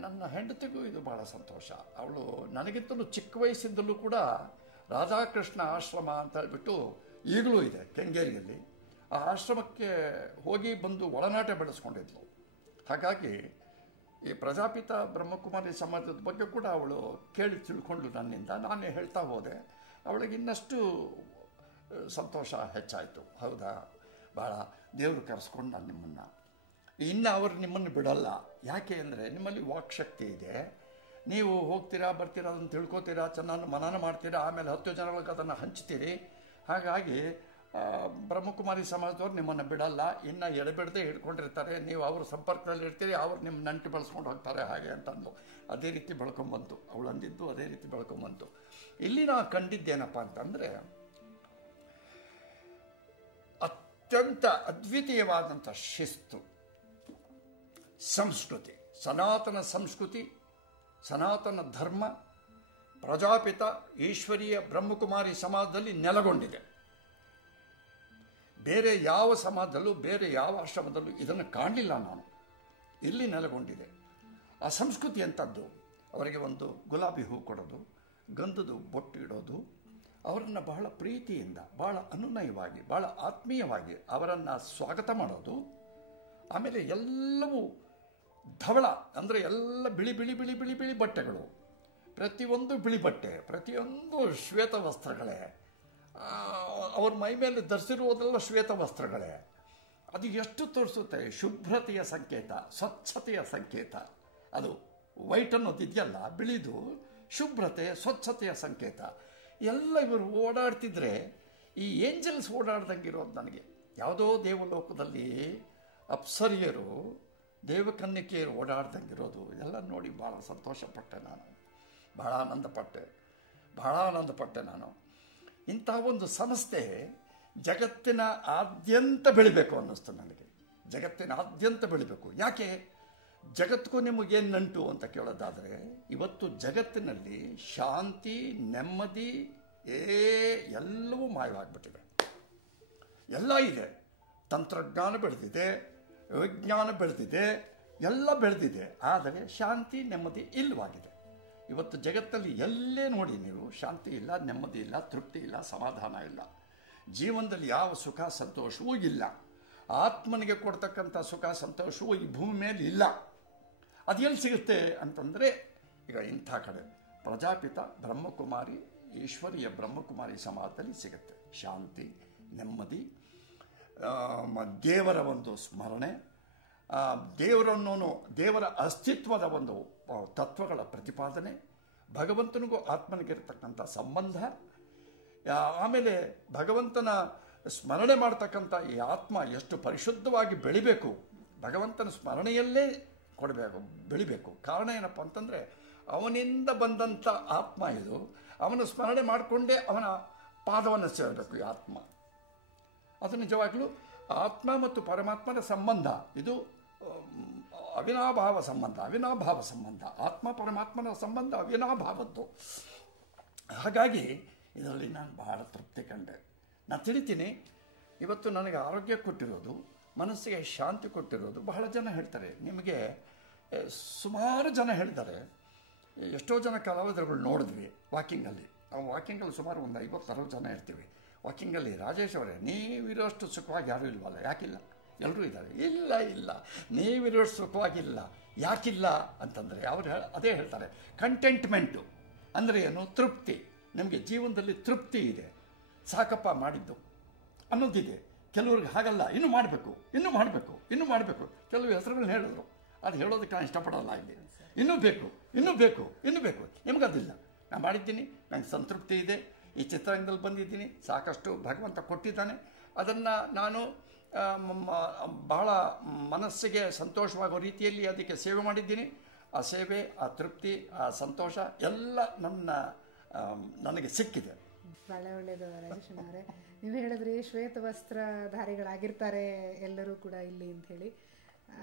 ನನ್ನ ಹೆಂಡತಿಗೂ ಇದು ಭಾಳ ಸಂತೋಷ. ಅವಳು ನನಗಿಂತಲೂ ಚಿಕ್ಕ ವಯಸ್ಸಿಂದಲೂ ಕೂಡ ರಾಧಾಕೃಷ್ಣ ಆಶ್ರಮ ಅಂತ ಹೇಳ್ಬಿಟ್ಟು ಈಗಲೂ ಇದೆ ಕೆಂಗೇರಿಯಲ್ಲಿ. ಆ ಆಶ್ರಮಕ್ಕೆ ಹೋಗಿ ಬಂದು ಒಳನಾಟ ಬೆಳೆಸ್ಕೊಂಡಿದ್ಲು. ಹಾಗಾಗಿ ಈ ಪ್ರಜಾಪಿತ ಬ್ರಹ್ಮಕುಮಾರಿ ಸಮಾಜದ ಬಗ್ಗೆ ಕೂಡ ಅವಳು ಕೇಳಿ ತಿಳ್ಕೊಂಡು ನನ್ನಿಂದ. ನಾನೇ ಹೇಳ್ತಾ ಹೋದೆ. ಅವಳಿಗೆ ಇನ್ನಷ್ಟು ಸಂತೋಷ ಹೆಚ್ಚಾಯಿತು. ಹೌದಾ, ಭಾಳ ದೇವರು ಕರೆಸ್ಕೊಂಡು ನಾನು ನಿಮ್ಮನ್ನು. ಇನ್ನು ಅವರು ನಿಮ್ಮನ್ನು ಬಿಡಲ್ಲ. ಯಾಕೆ ಅಂದರೆ ನಿಮ್ಮಲ್ಲಿ ವಾಕ್ಶಕ್ತಿ ಇದೆ. ನೀವು ಹೋಗ್ತೀರಾ, ಬರ್ತೀರಾ, ಅದನ್ನು ತಿಳ್ಕೊತೀರಾ, ಚೆನ್ನಾಗಿ ಮನನ ಮಾಡ್ತೀರಾ, ಆಮೇಲೆ 10 ಜನಗಳಿಗೆ ಅದನ್ನು ಹಂಚ್ತೀರಿ. ಹಾಗಾಗಿ ಬ್ರಹ್ಮಕುಮಾರಿ ಸಮಾಜದವ್ರು ನಿಮ್ಮನ್ನು ಬಿಡಲ್ಲ. ಇನ್ನು ಎಡೆಬಿಡದೆ ಹಿಡ್ಕೊಂಡಿರ್ತಾರೆ. ನೀವು ಅವ್ರ ಸಂಪರ್ಕದಲ್ಲಿ ಇರ್ತೀರಿ, ಅವ್ರು ನಿಮ್ಮ ನಂಟು ಬೆಳೆಸ್ಕೊಂಡು ಹೋಗ್ತಾರೆ. ಹಾಗೆ ಅಂತಂದು ಅದೇ ರೀತಿ ಬೆಳ್ಕೊಂಬಂತು. ಅವಳು ಅಂದಿದ್ದು ಅದೇ ರೀತಿ ಬೆಳ್ಕೊಂಬಂತು. ಇಲ್ಲಿ ನಾನು ಕಂಡಿದ್ದೇನಪ್ಪ ಅಂತಂದರೆ, ಅತ್ಯಂತ ಅದ್ವಿತೀಯವಾದಂಥ ಶಿಸ್ತು, ಸಂಸ್ಕೃತಿ, ಸನಾತನ ಸಂಸ್ಕೃತಿ, ಸನಾತನ ಧರ್ಮ ಪ್ರಜಾಪಿತ ಈಶ್ವರೀಯ ಬ್ರಹ್ಮಕುಮಾರಿ ಸಮಾಜದಲ್ಲಿ ನೆಲೆಗೊಂಡಿದೆ. ಬೇರೆ ಯಾವ ಸಮಾಜದಲ್ಲೂ, ಬೇರೆ ಯಾವ ಆಶ್ರಮದಲ್ಲೂ ಇದನ್ನು ಕಾಣಲಿಲ್ಲ ನಾನು. ಇಲ್ಲಿ ನೆಲೆಗೊಂಡಿದೆ. ಆ ಸಂಸ್ಕೃತಿ ಎಂಥದ್ದು? ಅವರಿಗೆ ಒಂದು ಗುಲಾಬಿ ಹೂ ಕೊಡೋದು, ಗಂಧದ ಬೊಟ್ಟು ಇಡೋದು, ಅವರನ್ನು ಬಹಳ ಪ್ರೀತಿಯಿಂದ, ಬಹಳ ಅನುನಯವಾಗಿ, ಬಹಳ ಆತ್ಮೀಯವಾಗಿ ಅವರನ್ನು ಸ್ವಾಗತ ಮಾಡೋದು. ಆಮೇಲೆ ಎಲ್ಲವೂ ಧವಳ ಅಂದರೆ ಎಲ್ಲ ಬಿಳಿ ಬಿಳಿ ಬಿಳಿ ಬಿಳಿ ಬಿಳಿ ಬಟ್ಟೆಗಳು, ಪ್ರತಿಯೊಂದು ಬಿಳಿ ಬಟ್ಟೆ, ಪ್ರತಿಯೊಂದು ಶ್ವೇತ ವಸ್ತ್ರಗಳೇ. ಅವ್ರ ಮೈ ಮೇಲೆ ಧರಿಸಿರುವುದೆಲ್ಲ ಶ್ವೇತ ವಸ್ತ್ರಗಳೇ. ಅದು ಎಷ್ಟು ತೋರಿಸುತ್ತೆ? ಶುಭ್ರತೆಯ ಸಂಕೇತ, ಸ್ವಚ್ಛತೆಯ ಸಂಕೇತ. ಅದು ವೈಟ್ ಅನ್ನೋದಿದೆಯಲ್ಲ, ಬಿಳಿದು ಶುಭ್ರತೆ, ಸ್ವಚ್ಛತೆಯ ಸಂಕೇತ. ಎಲ್ಲ ಇವರು ಓಡಾಡ್ತಿದ್ರೆ ಈ ಏಂಜಲ್ಸ್ ಓಡಾಡ್ದಂಗಿರೋದು ನನಗೆ. ಯಾವುದೋ ದೇವಲೋಕದಲ್ಲಿ ಅಪ್ಸರಿಯರು, ದೇವಕನ್ಯಕೆಯರು ಓಡಾಡ್ದಂಗಿರೋದು ಎಲ್ಲ ನೋಡಿ ಭಾಳ ಸಂತೋಷಪಟ್ಟೆ ನಾನು. ಬಹಳ ಆನಂದಪಟ್ಟೆ ನಾನು. ಇಂಥ ಒಂದು ಸಂಸ್ಥೆ ಜಗತ್ತಿನ ಆದ್ಯಂತ ಬೆಳಿಬೇಕು ಅನ್ನಿಸ್ತು ನನಗೆ. ಜಗತ್ತಿನಾದ್ಯಂತ ಬೆಳಿಬೇಕು. ಯಾಕೆ? ಜಗತ್ತಿಗೂ ನಿಮಗೇನು ನಂಟು ಅಂತ ಕೇಳೋದಾದರೆ, ಇವತ್ತು ಜಗತ್ತಿನಲ್ಲಿ ಶಾಂತಿ, ನೆಮ್ಮದಿ ಎಲ್ಲವೂ ಮಾಯವಾಗಿಬಿಟ್ಟಿದೆ. ಎಲ್ಲ ಇದೆ. ತಂತ್ರಜ್ಞಾನ ಬೆಳೆದಿದೆ, ವಿಜ್ಞಾನ ಬೆಳೆದಿದೆ, ಎಲ್ಲ ಬೆಳೆದಿದೆ. ಆದರೆ ಶಾಂತಿ, ನೆಮ್ಮದಿ ಇಲ್ಲವಾಗಿದೆ. ಇವತ್ತು ಜಗತ್ತಲ್ಲಿ ಎಲ್ಲೇ ನೋಡಿ ನೀವು, ಶಾಂತಿ ಇಲ್ಲ, ನೆಮ್ಮದಿ ಇಲ್ಲ, ತೃಪ್ತಿ ಇಲ್ಲ, ಸಮಾಧಾನ ಇಲ್ಲ. ಜೀವನದಲ್ಲಿ ಯಾವ ಸುಖ ಸಂತೋಷವೂ ಇಲ್ಲ. ಆತ್ಮನಿಗೆ ಕೊಡ್ತಕ್ಕಂಥ ಸುಖ ಸಂತೋಷವೂ ಈ ಭೂಮಿ ಮೇಲೆ ಇಲ್ಲ. ಅದು ಎಲ್ಲಿ ಸಿಗುತ್ತೆ ಅಂತಂದರೆ, ಈಗ ಇಂಥ ಕಡೆ ಪ್ರಜಾಪಿತ ಬ್ರಹ್ಮಕುಮಾರಿ ಈಶ್ವರೀಯ ಬ್ರಹ್ಮಕುಮಾರಿ ಸಮಾಜದಲ್ಲಿ ಸಿಗುತ್ತೆ. ಶಾಂತಿ, ನೆಮ್ಮದಿ, ದೇವರ ಒಂದು ಸ್ಮರಣೆ, ದೇವರ ಅಸ್ತಿತ್ವದ ಒಂದು ತತ್ವಗಳ ಪ್ರತಿಪಾದನೆ, ಭಗವಂತನಿಗೂ ಆತ್ಮನಿಗಿರ್ತಕ್ಕಂಥ ಸಂಬಂಧ, ಆಮೇಲೆ ಭಗವಂತನ ಸ್ಮರಣೆ ಮಾಡ್ತಕ್ಕಂಥ ಈ ಆತ್ಮ ಎಷ್ಟು ಪರಿಶುದ್ಧವಾಗಿ ಬೆಳಿಬೇಕು, ಭಗವಂತನ ಸ್ಮರಣೆಯಲ್ಲೇ ಬೆಳಿಬೇಕು. ಕಾರಣ ಏನಪ್ಪ ಅಂತಂದರೆ ಅವನಿಂದ ಬಂದಂಥ ಆತ್ಮ ಇದು, ಅವನ ಸ್ಮರಣೆ ಮಾಡಿಕೊಂಡೇ ಅವನ ಪಾದವನ್ನು ಸೇರಬೇಕು ಈ ಆತ್ಮ. ಅದು ನಿಜವಾಗ್ಲೂ ಆತ್ಮ ಮತ್ತು ಪರಮಾತ್ಮನ ಸಂಬಂಧ ಇದು ಅವಿನಾಭಾವ ಸಂಬಂಧ. ಆತ್ಮ ಪರಮಾತ್ಮನ ಸಂಬಂಧ ಅವಿನಾಭಾವದ್ದು. ಹಾಗಾಗಿ ಇದರಲ್ಲಿ ನಾನು ಬಹಳ ತೃಪ್ತಿ ಕಂಡೆ. ನಾನು ತಿಳಿತೀನಿ, ಇವತ್ತು ನನಗೆ ಆರೋಗ್ಯ ಕೊಟ್ಟಿರೋದು, ಮನಸ್ಸಿಗೆ ಶಾಂತಿ ಕೊಟ್ಟಿರೋದು. ಬಹಳ ಜನ ಹೇಳ್ತಾರೆ, ನಿಮಗೆ ಸುಮಾರು ಜನ ಹೇಳ್ತಾರೆ, ಎಷ್ಟೋ ಜನ ಕಲಾವಿದರುಗಳು ನೋಡಿದ್ವಿ ವಾಕಿಂಗಲ್ಲಿ. ವಾಕಿಂಗಲ್ಲಿ ಸುಮಾರು ಒಂದು 50-60 ಜನ ಇರ್ತೀವಿ ವಾಕಿಂಗಲ್ಲಿ. ರಾಜೇಶ್ ಅವರೇ, ನೀವಿರೋಷ್ಟು ಸುಖವಾಗಿ ಯಾರೂ ಇಲ್ವಲ್ಲ? ಯಾಕಿಲ್ಲ? ಎಲ್ಲರೂ ಇದ್ದಾರೆ. ಇಲ್ಲ, ನೀವಿರೋಷ್ಟು ಸುಖವಾಗಿಲ್ಲ. ಯಾಕಿಲ್ಲ ಅಂತಂದರೆ ಅವರು ಅದೇ ಹೇಳ್ತಾರೆ, ಕಂಟೆಂಟ್ಮೆಂಟು ಅಂದರೆ ಏನು? ತೃಪ್ತಿ. ನಮಗೆ ಜೀವನದಲ್ಲಿ ತೃಪ್ತಿ ಇದೆ, ಸಾಕಪ್ಪ ಮಾಡಿದ್ದು ಅನ್ನೋದಿದೆ. ಕೆಲವ್ರಿಗೆ ಹಾಗಲ್ಲ, ಇನ್ನೂ ಮಾಡಬೇಕು. ಕೆಲವು ಹೆಸರುಗಳನ್ನ ಹೇಳಿದ್ರು, ಅದು ಹೇಳೋದಕ್ಕೆ ನಾನು ಇಷ್ಟಪಡೋಲ್ಲ ಇಲ್ಲಿ. ಇನ್ನೂ ಬೇಕು. ನಿಮಗದಿಲ್ಲ. ನಾನು ಮಾಡಿದ್ದೀನಿ, ನನಗೆ ಸಂತೃಪ್ತಿ ಇದೆ. ಈ ಚಿತ್ರರಂಗದಲ್ಲಿ ಬಂದಿದ್ದೀನಿ, ಸಾಕಷ್ಟು ಭಗವಂತ ಕೊಟ್ಟಿದ್ದಾನೆ. ಅದನ್ನು ನಾನು ಬಹಳ ಮನಸ್ಸಿಗೆ ಸಂತೋಷವಾಗೋ ರೀತಿಯಲ್ಲಿ ಅದಕ್ಕೆ ಸೇವೆ ಮಾಡಿದ್ದೀನಿ. ಆ ಸೇವೆ, ಆ ತೃಪ್ತಿ, ಆ ಸಂತೋಷ ಎಲ್ಲ ನನಗೆ ಸಿಕ್ಕಿದೆ. ಭಾಳ ಒಳ್ಳೆಯದು ರಾಜೇಶಣ್ಣವರೇ. ನೀವು ಹೇಳಿದ್ರಿ ಶ್ವೇತವಸ್ತ್ರಧಾರಿಗಳಾಗಿರ್ತಾರೆ ಎಲ್ಲರೂ ಕೂಡ ಇಲ್ಲಿ ಅಂಥೇಳಿ.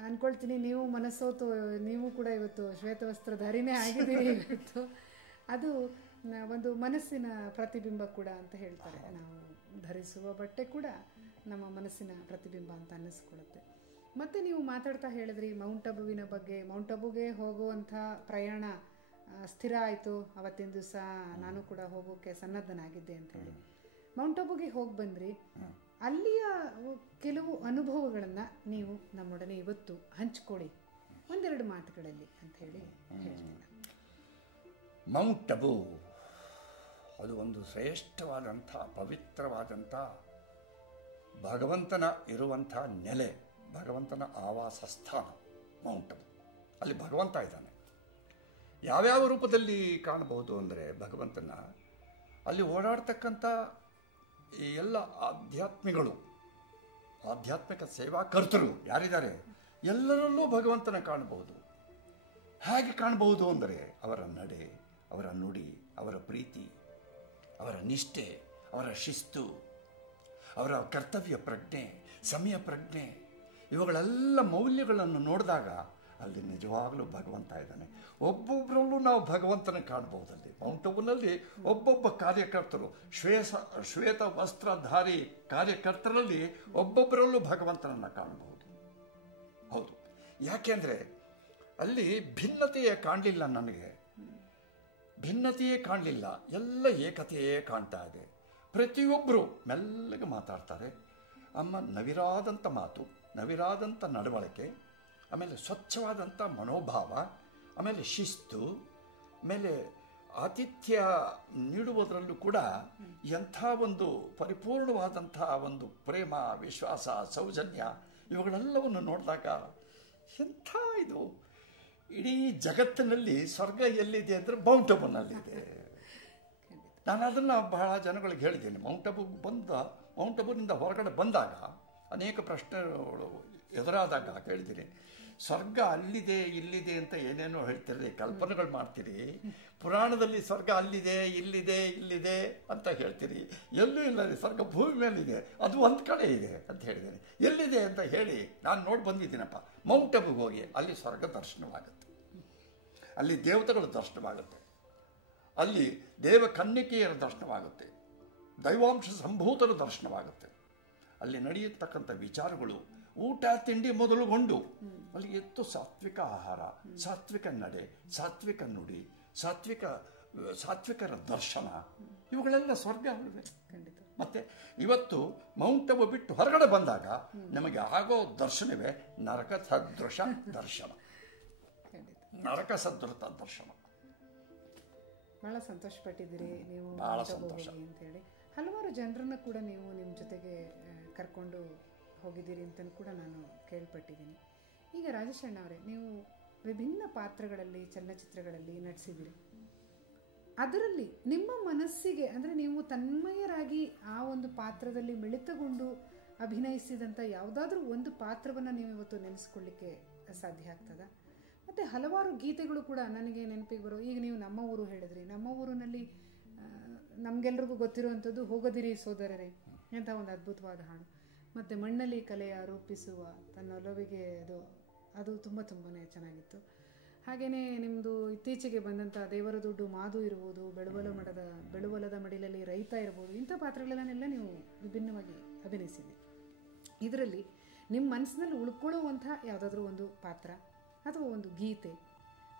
ಅಂದ್ಕೊಳ್ತೀನಿ ನೀವು ಮನಸ್ಸೋತು ನೀವು ಕೂಡ ಇವತ್ತು ಶ್ವೇತವಸ್ತ್ರಧಾರಿನೇ ಆಗಿದ್ದೀರಿ ಇವತ್ತು. ಅದು ಒಂದು ಮನಸ್ಸಿನ ಪ್ರತಿಬಿಂಬ ಕೂಡ ಅಂತ ಹೇಳ್ತಾರೆ. ನಾವು ಧರಿಸುವ ಬಟ್ಟೆ ಕೂಡ ನಮ್ಮ ಮನಸ್ಸಿನ ಪ್ರತಿಬಿಂಬ ಅಂತ ಅನ್ನಿಸ್ಕೊಳ್ಳುತ್ತೆ. ಮತ್ತು ನೀವು ಮಾತಾಡ್ತಾ ಹೇಳಿದ್ರಿ ಮೌಂಟ್ ಅಬುವಿನ ಬಗ್ಗೆ. ಮೌಂಟ್ ಅಬುಗೆ ಹೋಗುವಂಥ ಪ್ರಯಾಣ ಸ್ಥಿರ ಆಯಿತು. ಅವತ್ತಿನ ದಿವಸ ನಾನು ಕೂಡ ಹೋಗೋಕ್ಕೆ ಸನ್ನದ್ಧನಾಗಿದ್ದೆ ಅಂಥೇಳಿ ಮೌಂಟ್ ಅಬುಗೆ ಹೋಗಿ ಬಂದ್ರಿ. ಅಲ್ಲಿಯ ಕೆಲವು ಅನುಭವಗಳನ್ನು ನೀವು ನಮ್ಮೊಡನೆ ಇವತ್ತು ಹಂಚ್ಕೊಳ್ಳಿ ಒಂದೆರಡು ಮಾತುಗಳಲ್ಲಿ ಅಂತ ಹೇಳಿ ಹೇಳ್ತೀನಿ. ಮೌಂಟ್ ಅಬು ಅದು ಒಂದು ಶ್ರೇಷ್ಠವಾದಂಥ ಪವಿತ್ರವಾದಂಥ ಭಗವಂತನ ಇರುವಂಥ ನೆಲೆ, ಭಗವಂತನ ಆವಾಸ ಸ್ಥಾನ ಮೌಂಟ್ ಅಬು. ಅಲ್ಲಿ ಭಗವಂತ ಇದ್ದಾನೆ. ಯಾವ್ಯಾವ ರೂಪದಲ್ಲಿ ಕಾಣಬಹುದು ಅಂದರೆ ಭಗವಂತನ ಅಲ್ಲಿ ಓಡಾಡ್ತಕ್ಕಂಥ ಈ ಎಲ್ಲ ಆಧ್ಯಾತ್ಮಿಕ ಸೇವಾಕರ್ತರು ಯಾರಿದ್ದಾರೆ ಎಲ್ಲರಲ್ಲೂ ಭಗವಂತನ ಕಾಣಬಹುದು. ಹೇಗೆ ಕಾಣಬಹುದು ಅಂದರೆ ಅವರ ನಡೆ, ಅವರ ನುಡಿ, ಅವರ ಪ್ರೀತಿ, ಅವರ ನಿಷ್ಠೆ, ಅವರ ಶಿಸ್ತು, ಅವರ ಕರ್ತವ್ಯ ಪ್ರಜ್ಞೆ, ಸಮಯ ಪ್ರಜ್ಞೆ, ಇವುಗಳೆಲ್ಲ ಮೌಲ್ಯಗಳನ್ನು ನೋಡಿದಾಗ ಅಲ್ಲಿ ನಿಜವಾಗಲೂ ಭಗವಂತ ಇದ್ದಾನೆ. ಒಬ್ಬೊಬ್ಬರಲ್ಲೂ ನಾವು ಭಗವಂತನ ಕಾಣಬಹುದಲ್ಲಿ. ಮೌಂಟ್ ಅಬುನಲ್ಲಿ ಒಬ್ಬೊಬ್ಬ ಕಾರ್ಯಕರ್ತರು, ಶ್ವೇತ ವಸ್ತ್ರಧಾರಿ ಕಾರ್ಯಕರ್ತರಲ್ಲಿ ಒಬ್ಬೊಬ್ಬರಲ್ಲೂ ಭಗವಂತನನ್ನು ಕಾಣಬಹುದು. ಹೌದು, ಯಾಕೆಂದರೆ ಅಲ್ಲಿ ಭಿನ್ನತೆಯೇ ಕಾಣಲಿಲ್ಲ. ನನಗೆ ಭಿನ್ನತೆಯೇ ಕಾಣಲಿಲ್ಲ, ಎಲ್ಲ ಏಕತೆಯೇ ಕಾಣ್ತಾ ಇದೆ. ಪ್ರತಿಯೊಬ್ಬರು ಮೆಲ್ಲಗೆ ಮಾತಾಡ್ತಾರೆ. ನವಿರಾದಂಥ ಮಾತು, ನವಿರಾದಂಥ ನಡವಳಿಕೆ, ಆಮೇಲೆ ಸ್ವಚ್ಛವಾದಂಥ ಮನೋಭಾವ, ಆಮೇಲೆ ಶಿಸ್ತು, ಆಮೇಲೆ ಆತಿಥ್ಯ ನೀಡುವುದರಲ್ಲೂ ಕೂಡ ಎಂಥ ಒಂದು ಪರಿಪೂರ್ಣವಾದಂಥ ಒಂದು ಪ್ರೇಮ, ವಿಶ್ವಾಸ, ಸೌಜನ್ಯ, ಇವುಗಳೆಲ್ಲವನ್ನು ನೋಡಿದಾಗ ಎಂಥ ಇದು ಇಡೀ ಜಗತ್ತಿನಲ್ಲಿ ಸ್ವರ್ಗ ಎಲ್ಲಿದೆ ಅಂದರೆ ಮೌಂಟ್ ಅಬುನಲ್ಲಿದೆ. ನಾನು ಅದನ್ನು ಬಹಳ ಜನಗಳಿಗೆ ಹೇಳಿದ್ದೇನೆ. ಮೌಂಟ್ ಅಬುನಿಂದ ಹೊರಗಡೆ ಬಂದಾಗ ಅನೇಕ ಪ್ರಶ್ನೆಗಳು ಎದುರಾದಾಗ ಕೇಳಿದ್ದೀನಿ, ಸ್ವರ್ಗ ಅಲ್ಲಿದೆ ಇಲ್ಲಿದೆ ಅಂತ ಏನೇನೋ ಹೇಳ್ತೀರಿ, ಕಲ್ಪನೆಗಳು ಮಾಡ್ತೀರಿ. ಪುರಾಣದಲ್ಲಿ ಸ್ವರ್ಗ ಅಲ್ಲಿದೆ ಇಲ್ಲಿದೆ ಅಂತ ಹೇಳ್ತೀರಿ. ಎಲ್ಲೂ ಇಲ್ಲ ರೀ, ಸ್ವರ್ಗ ಭೂಮಿ ಮೇಲಿದೆ, ಅದು ಒಂದು ಕಡೆ ಇದೆ ಅಂತ ಹೇಳಿದ್ದೇನೆ. ಎಲ್ಲಿದೆ ಅಂತ ಹೇಳಿ ನಾನು ನೋಡಿ ಬಂದಿದ್ದೀನಪ್ಪ. ಮೌಂಟ್ ಅಬುಗೆ ಹೋಗಿ ಅಲ್ಲಿ ಸ್ವರ್ಗ ದರ್ಶನವಾಗುತ್ತೆ, ಅಲ್ಲಿ ದೇವತೆಗಳ ದರ್ಶನವಾಗುತ್ತೆ, ಅಲ್ಲಿ ದೇವ ಕನ್ಯಕೆಯರ ದರ್ಶನವಾಗುತ್ತೆ, ದೈವಾಂಶ ಸಂಭೂತರ ದರ್ಶನವಾಗುತ್ತೆ. ಅಲ್ಲಿ ನಡೆಯತಕ್ಕಂಥ ವಿಚಾರಗಳು, ಊಟ ತಿಂಡಿ ಮೊದಲುಗೊಂಡು ಅಲ್ಲಿ ಎತ್ತು ಸಾತ್ವಿಕ ಆಹಾರ, ಸಾತ್ವಿಕ ನಡೆ, ಸಾತ್ವಿಕ ನುಡಿ, ಸಾತ್ವಿಕರ ದರ್ಶನ, ಇವುಗಳೆಲ್ಲ ಸ್ವರ್ಗ ಅಲ್ವೇ? ಮತ್ತೆ ಇವತ್ತು ಮೌಂಟ್ ಅಬು ಬಿಟ್ಟು ಹೊರಗಡೆ ಬಂದಾಗ ನಮಗೆ ಆಗೋ ದರ್ಶನವೇ ನರಕ ಸದೃಶ ದರ್ಶನ. ಬಹಳ ಸಂತೋಷ ಪಟ್ಟಿದ್ದೀರಿ ನೀವು ಅಂತೇಳಿ. ಹಲವಾರು ಜನರನ್ನು ಕೂಡ ನೀವು ನಿಮ್ಮ ಜೊತೆಗೆ ಕರ್ಕೊಂಡು ಹೋಗಿದ್ದೀರಿ ಅಂತ ಕೂಡ ನಾನು ಕೇಳ್ಪಟ್ಟಿದ್ದೀನಿ. ಈಗ ರಾಜೇಶ್ ಅಣ್ಣ ಅವರೇ, ನೀವು ವಿಭಿನ್ನ ಪಾತ್ರಗಳಲ್ಲಿ ಚಲನಚಿತ್ರಗಳಲ್ಲಿ ನಟಿಸಿದ್ದೀರಿ. ಅದರಲ್ಲಿ ನಿಮ್ಮ ಮನಸ್ಸಿಗೆ ಅಂದರೆ ನೀವು ತನ್ಮಯರಾಗಿ ಆ ಒಂದು ಪಾತ್ರದಲ್ಲಿ ಮಿಳಿತಗೊಂಡು ಅಭಿನಯಿಸಿದಂಥ ಯಾವುದಾದ್ರೂ ಒಂದು ಪಾತ್ರವನ್ನು ನೀವು ಇವತ್ತು ನೆನೆಸ್ಕೊಳ್ಳಿಕ್ಕೆ ಸಾಧ್ಯ ಆಗ್ತದ? ಮತ್ತು ಹಲವಾರು ಗೀತೆಗಳು ಕೂಡ ನನಗೆ ನೆನಪಿಗೆ ಬರೋ, ಈಗ ನೀವು ನಮ್ಮ ಊರು ಹೇಳಿದ್ರಿ, ನಮ್ಮ ಊರಿನಲ್ಲಿ ನಮಗೆಲ್ರಿಗೂ ಗೊತ್ತಿರುವಂಥದ್ದು ಹೋಗದಿರಿ ಸೋದರರೇ ಅಂತ ಒಂದು ಅದ್ಭುತವಾದ ಹಾಡು. ಮತ್ತು ಮಣ್ಣಲ್ಲಿ ಕಲೆಯ ರೂಪಿಸುವ ತನ್ನ ಒಲವಿಗೆ ಅದು ತುಂಬಾ ಚೆನ್ನಾಗಿತ್ತು. ಹಾಗೆಯೇ ನಿಮ್ಮದು ಇತ್ತೀಚೆಗೆ ಬಂದಂಥ ದೇವರ ದುಡ್ಡು ಮಾದು ಇರ್ಬೋದು, ಬೆಳುವಲದ ಮಡಿಲಲ್ಲಿ ರೈತ ಇರ್ಬೋದು, ಇಂಥ ಪಾತ್ರಗಳನ್ನೆಲ್ಲ ನೀವು ವಿಭಿನ್ನವಾಗಿ ಅಭಿನಯಿಸಿದೆ. ಇದರಲ್ಲಿ ನಿಮ್ಮ ಮನಸ್ಸಿನಲ್ಲಿ ಉಳ್ಕೊಳ್ಳುವಂಥ ಯಾವುದಾದ್ರೂ ಒಂದು ಪಾತ್ರ ಅಥವಾ ಒಂದು ಗೀತೆ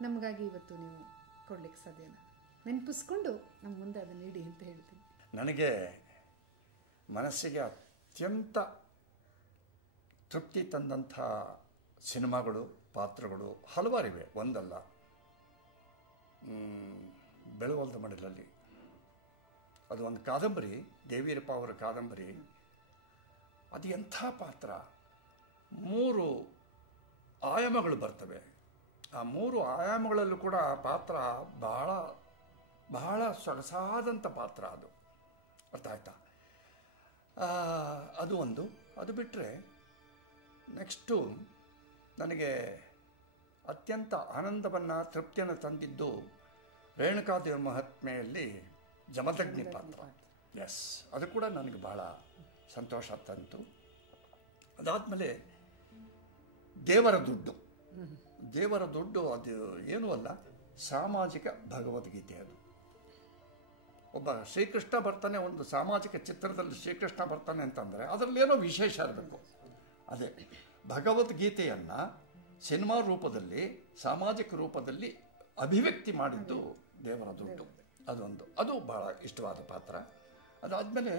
ನಮಗಾಗಿ ಇವತ್ತು ನೀವು ಕೊಡ್ಲಿಕ್ಕೆ ಸಾಧ್ಯನಾ? ನೆನಪಿಸ್ಕೊಂಡು ನಮ್ಮ ಮುಂದೆ ಅದನ್ನು ನೀಡಿ ಅಂತ ಹೇಳ್ತೀನಿ. ನನಗೆ ಮನಸ್ಸಿಗೆ ಅತ್ಯಂತ ತೃಪ್ತಿ ತಂದಂಥ ಸಿನಿಮಾಗಳು, ಪಾತ್ರಗಳು ಹಲವಾರಿವೆ, ಒಂದಲ್ಲ. ಬೆಳುವಲದ ಮಡಿಲಲ್ಲಿ ಅದು ಒಂದು ಕಾದಂಬರಿ, ದೇವಿಯರಪ್ಪ ಅವರ ಕಾದಂಬರಿ. ಅದು ಎಂಥ ಪಾತ್ರ! 3 ಆಯಾಮಗಳು ಬರ್ತವೆ. ಆ 3 ಆಯಾಮಗಳಲ್ಲೂ ಕೂಡ ಆ ಪಾತ್ರ ಬಹಳ ಬಹಳ ಸೊಗಸಾದಂಥ ಪಾತ್ರ. ಅದು ಅರ್ಥ ಆಯ್ತಾ? ಅದು ಒಂದು. ಅದು ಬಿಟ್ಟರೆ ನೆಕ್ಸ್ಟು ನನಗೆ ಅತ್ಯಂತ ಆನಂದವನ್ನು, ತೃಪ್ತಿಯನ್ನು ತಂದಿದ್ದು ರೇಣುಕಾದೇವಿ ಮಹಾತ್ಮೆಯಲ್ಲಿ ಜಮದಗ್ನಿ ಪಾತ್ರ. ಎಸ್, ಅದು ಕೂಡ ನನಗೆ ಬಹಳ ಸಂತೋಷ ತಂತು. ಅದಾದಮೇಲೆ ದೇವರ ದುಡ್ಡು ಅದು ಏನೂ ಅಲ್ಲ, ಸಾಮಾಜಿಕ ಭಗವದ್ಗೀತೆ. ಅದು ಒಬ್ಬ ಶ್ರೀಕೃಷ್ಣ ಬರ್ತಾನೆ, ಒಂದು ಸಾಮಾಜಿಕ ಚಿತ್ರದಲ್ಲಿ ಶ್ರೀಕೃಷ್ಣ ಬರ್ತಾನೆ ಅಂತಂದರೆ ಅದರಲ್ಲೇನೋ ವಿಶೇಷ ಇರಬೇಕು. ಅದೇ ಭಗವದ್ಗೀತೆಯನ್ನು ಸಿನಿಮಾ ರೂಪದಲ್ಲಿ, ಸಾಮಾಜಿಕ ರೂಪದಲ್ಲಿ ಅಭಿವ್ಯಕ್ತಿ ಮಾಡಿದ್ದು ದೇವರ ದುಡ್ಡು. ಅದು ಬಹಳ ಇಷ್ಟವಾದ ಪಾತ್ರ. ಅದಾದಮೇಲೆ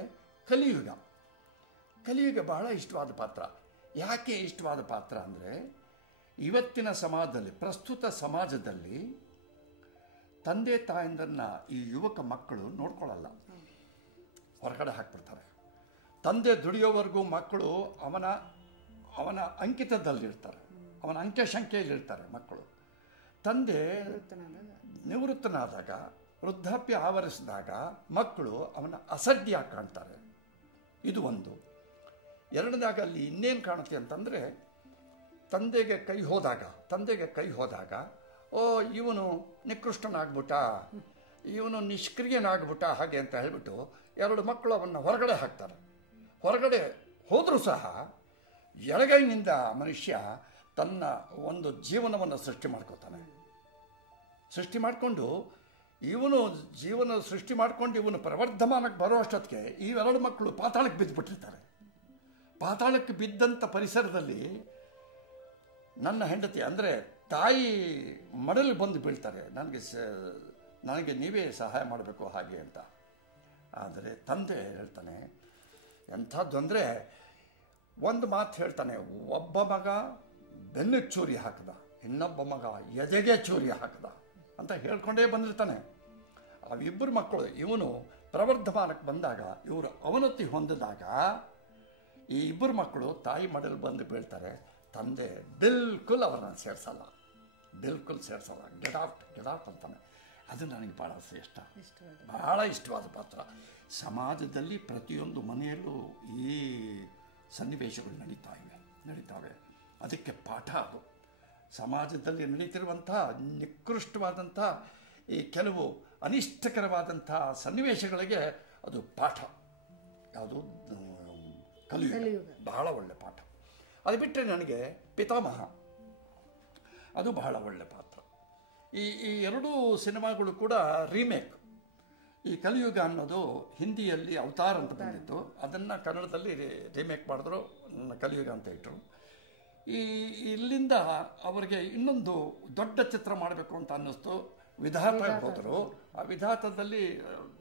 ಕಲಿಯುಗ ಬಹಳ ಇಷ್ಟವಾದ ಪಾತ್ರ. ಯಾಕೆ ಇಷ್ಟವಾದ ಪಾತ್ರ ಅಂದರೆ, ಇವತ್ತಿನ ಸಮಾಜದಲ್ಲಿ, ಪ್ರಸ್ತುತ ಸಮಾಜದಲ್ಲಿ ತಂದೆ ತಾಯಂದರನ್ನ ಈ ಯುವಕ ಮಕ್ಕಳು ನೋಡ್ಕೊಳ್ಳಲ್ಲ, ಹೊರಗಡೆ ಹಾಕ್ಬಿಡ್ತಾರೆ. ತಂದೆ ದುಡಿಯೋವರೆಗೂ ಮಕ್ಕಳು ಅವನ ಅಂಕಿತದಲ್ಲಿರ್ತಾರೆ, ಅವನ ಅಂಕೆ ಸಂಖ್ಯೆಯಲ್ಲಿರ್ತಾರೆ ಮಕ್ಕಳು. ತಂದೆ ನಿವೃತ್ತನಾದಾಗ, ವೃದ್ಧಾಪ್ಯ ಆವರಿಸಿದಾಗ ಮಕ್ಕಳು ಅವನ ಅಸಡ್ಡಿಯಾಗಿ ಕಾಣ್ತಾರೆ. ಇದು ಒಂದು. ಎರಡನೇದಾಗ ಅಲ್ಲಿ ಇನ್ನೇನು ಕಾಣುತ್ತೆ ಅಂತಂದರೆ, ತಂದೆಗೆ ಕೈ ಹೋದಾಗ ಇವನು ನಿಕೃಷ್ಟನಾಗ್ಬಿಟ್ಟ, ಇವನು ನಿಷ್ಕ್ರಿಯನಾಗ್ಬಿಟ್ಟ ಹಾಗೆ ಅಂತ ಹೇಳಿಬಿಟ್ಟು 2 ಮಕ್ಕಳು ಅವನ್ನ ಹೊರಗಡೆ ಹಾಕ್ತಾರೆ. ಹೊರಗಡೆ ಹೋದರೂ ಸಹ ಎಡಗೈನಿಂದ ಮನುಷ್ಯ ತನ್ನ ಒಂದು ಜೀವನವನ್ನು ಸೃಷ್ಟಿ ಮಾಡಿಕೊಂಡು ಇವನು ಸೃಷ್ಟಿ ಮಾಡ್ಕೊಂಡು ಇವನು ಪ್ರವರ್ಧಮಾನಕ್ಕೆ ಬರೋ ಅಷ್ಟೊತ್ತಿಗೆ ಈ 2 ಮಕ್ಕಳು ಪಾತಾಳಕ್ಕೆ ಬಿದ್ದುಬಿಟ್ಟಿರ್ತಾರೆ. ಪಾತಾಳಕ್ಕೆ ಬಿದ್ದಂಥ ಪರಿಸರದಲ್ಲಿ ನನ್ನ ಹೆಂಡತಿ ಅಂದರೆ ತಾಯಿ ಮಡಲಿಗೆ ಬಂದು ಬೀಳ್ತಾರೆ, ನನಗೆ ನೀವೇ ಸಹಾಯ ಮಾಡಬೇಕು ಹಾಗೆ ಅಂತ. ಆದರೆ ತಂದೆ ಹೇಳ್ತಾನೆ, ಎಂಥದ್ದು ಅಂದರೆ ಒಂದು ಮಾತು ಹೇಳ್ತಾನೆ, ಒಬ್ಬ ಮಗ ಬೆನ್ನಿಗೆ ಚೂರಿ ಹಾಕದ, ಇನ್ನೊಬ್ಬ ಮಗ ಎದೆಗೆ ಚೂರಿ ಹಾಕದ ಅಂತ ಹೇಳ್ಕೊಂಡೇ ಬಂದಿರ್ತಾನೆ. ಅವಿಬ್ಬರು ಮಕ್ಕಳು ಇವನು ಪ್ರವರ್ಧಮಾನಕ್ಕೆ ಬಂದಾಗ, ಇವರು ಅವನತಿ ಹೊಂದಿದಾಗ ಈ 2 ಮಕ್ಕಳು ತಾಯಿ ಮಡಲು ಬಂದು ಬೀಳ್ತಾರೆ. ತಂದೆ ಬಿಲ್ಕುಲ್ ಅವರನ್ನು ಸೇರಿಸಲ್ಲ, ಗೆಟ್ ಔಟ್ ಅಂತಾನೆ. ಅದು ನನಗೆ ಭಾಳ ಬಹಳ ಇಷ್ಟವಾದ ಪಾತ್ರ. ಸಮಾಜದಲ್ಲಿ ಪ್ರತಿಯೊಂದು ಮನೆಯಲ್ಲೂ ಈ ಸನ್ನಿವೇಶಗಳು ನಡೀತಾವೆ. ಅದಕ್ಕೆ ಪಾಠ. ಅದು ಸಮಾಜದಲ್ಲಿ ನಡೀತಿರುವಂಥ ನಿಕೃಷ್ಟವಾದಂಥ ಈ ಕೆಲವು ಅನಿಷ್ಟಕರವಾದಂಥ ಸನ್ನಿವೇಶಗಳಿಗೆ ಅದು ಪಾಠ. ಯಾವುದು? ಕಲಿಯುಗ. ಬಹಳ ಒಳ್ಳೆ ಪಾಠ. ಅದು ಬಿಟ್ಟರೆ ನನಗೆ ಪಿತಾಮಹ, ಅದು ಬಹಳ ಒಳ್ಳೆ ಪಾತ್ರ. ಈ 2 ಸಿನಿಮಾಗಳು ಕೂಡ ರೀಮೇಕ್. ಈ ಕಲಿಯುಗ ಅನ್ನೋದು ಹಿಂದಿಯಲ್ಲಿ ಅವತಾರ್ ಅಂತ ಬಂದಿತ್ತು, ಅದನ್ನು ಕನ್ನಡದಲ್ಲಿ ರೀಮೇಕ್ ಮಾಡಿದ್ರು, ಕಲಿಯುಗ ಅಂತ ಇಟ್ಟರು. ಇಲ್ಲಿಂದ ಅವರಿಗೆ ಇನ್ನೊಂದು ದೊಡ್ಡ ಚಿತ್ರ ಮಾಡಬೇಕು ಅಂತ ಅನ್ನಿಸ್ತು, ವಿಧಾತ ಹೋದರು. ಆ ವಿಧಾತದಲ್ಲಿ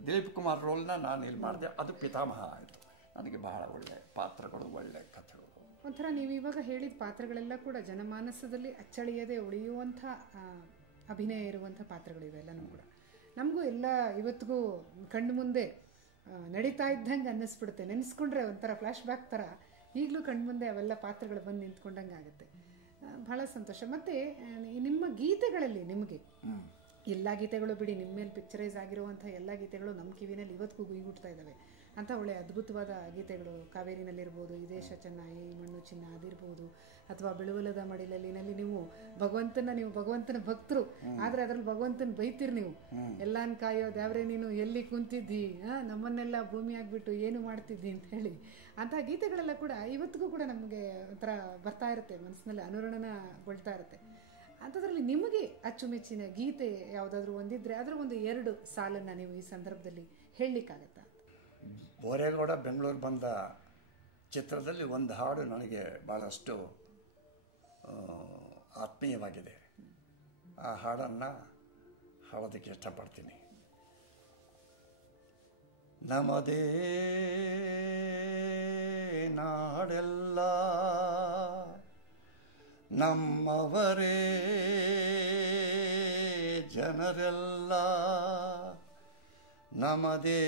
ದಿಲೀಪ್ ಕುಮಾರ್ ರೋಲ್ನ ನಾನು ಇಲ್ಲಿ ಮಾಡಿದೆ, ಅದು ಪಿತಾಮಹ ಆಯಿತು. ನನಗೆ ಬಹಳ ಒಳ್ಳೆ ಪಾತ್ರಗಳು, ಒಳ್ಳೆ ಕಥೆಗಳು. ಒಂಥರ ನೀವು ಇವಾಗ ಹೇಳಿದ ಪಾತ್ರಗಳೆಲ್ಲ ಕೂಡ ಜನಮಾನಸದಲ್ಲಿ ಅಚ್ಚಳಿಯದೆ ಉಳಿಯುವಂಥ ಅಭಿನಯ ಇರುವಂಥ ಪಾತ್ರಗಳಿವೆಲ್ಲನೂ ಕೂಡ. ನಮಗೂ ಎಲ್ಲ ಇವತ್ತಿಗೂ ಕಣ್ಣು ಮುಂದೆ ನಡೀತಾ ಇದ್ದಂಗೆ ಅನ್ನಿಸ್ಬಿಡುತ್ತೆ. ನೆನೆಸ್ಕೊಂಡ್ರೆ ಒಂಥರ ಫ್ಲ್ಯಾಶ್ ಬ್ಯಾಕ್ ಥರ ಈಗಲೂ ಕಣ್ಣು ಮುಂದೆ ಅವೆಲ್ಲ ಪಾತ್ರಗಳು ಬಂದು ನಿಂತ್ಕೊಂಡಂಗೆ ಆಗುತ್ತೆ. ಬಹಳ ಸಂತೋಷ. ಮತ್ತು ನಿಮ್ಮ ಗೀತೆಗಳಲ್ಲಿ ನಿಮಗೆ ಎಲ್ಲ ಗೀತೆಗಳು ಬಿಡಿ, ನಿಮ್ಮ ಮೇಲೆ ಪಿಕ್ಚರೈಸ್ ಆಗಿರುವಂಥ ಎಲ್ಲ ಗೀತೆಗಳು ನಮ್ಮ ಕಿವಿನಲ್ಲಿ ಇವತ್ತಿಗೂ ಗುಯ್ಗುಟ್ತಾ ಇದ್ದಾವೆ. ಅಂಥ ಒಳ್ಳೆಯ ಅದ್ಭುತವಾದ ಗೀತೆಗಳು ಕಾವೇರಿನಲ್ಲಿರ್ಬೋದು, ಈ ದೇಶ ಚೆನ್ನ, ಈ ಮಣ್ಣು ಚಿನ್ನ ಅದಿರ್ಬೋದು, ಅಥವಾ ಬಿಳುವಲದ ಮಡಿಲಲ್ಲಿನಲ್ಲಿ ನೀವು ಭಗವಂತನ ಭಕ್ತರು, ಆದರೆ ಅದ್ರಲ್ಲಿ ಭಗವಂತನ ಬೈತೀರಿ ನೀವು. ಎಲ್ಲಾನ್ ಕಾಯೋ ದ್ಯಾವ್ರೆ ನೀನು ಎಲ್ಲಿ ಕುಂತಿದ್ದಿ, ನಮ್ಮನ್ನೆಲ್ಲ ಭೂಮಿ ಆಗ್ಬಿಟ್ಟು ಏನು ಮಾಡ್ತಿದ್ದಿ ಅಂತ ಹೇಳಿ ಅಂಥ ಗೀತೆಗಳೆಲ್ಲ ಕೂಡ ಇವತ್ತಿಗೂ ಕೂಡ ನಮಗೆ ಒಂಥರ ಬರ್ತಾ ಇರುತ್ತೆ, ಮನಸ್ಸಿನಲ್ಲಿ ಅನುರಣನಗೊಳ್ತಾ ಇರುತ್ತೆ. ಅಂಥದ್ರಲ್ಲಿ ನಿಮಗೆ ಅಚ್ಚುಮೆಚ್ಚಿನ ಗೀತೆ ಯಾವುದಾದ್ರೂ ಒಂದಿದ್ರೆ ಅದರ ಒಂದು 2 ಸಾಲನ್ನು ನೀವು ಈ ಸಂದರ್ಭದಲ್ಲಿ ಹೇಳಲಿಕ್ಕಾಗತ್ತಾ? ಬೋರೇಗೌಡ ಬೆಂಗಳೂರು ಬಂದ ಚಿತ್ರದಲ್ಲಿ ಒಂದು ಹಾಡು ನನಗೆ ಭಾಳಷ್ಟು ಆತ್ಮೀಯವಾಗಿದೆ. ಆ ಹಾಡನ್ನು ಹಾಡೋದಕ್ಕೆ ಇಷ್ಟಪಡ್ತೀನಿ. ನಮದೇ ನಾಡೆಲ್ಲ ನಮ್ಮವರೇ ಜನರೆಲ್ಲ, ನಮದೇ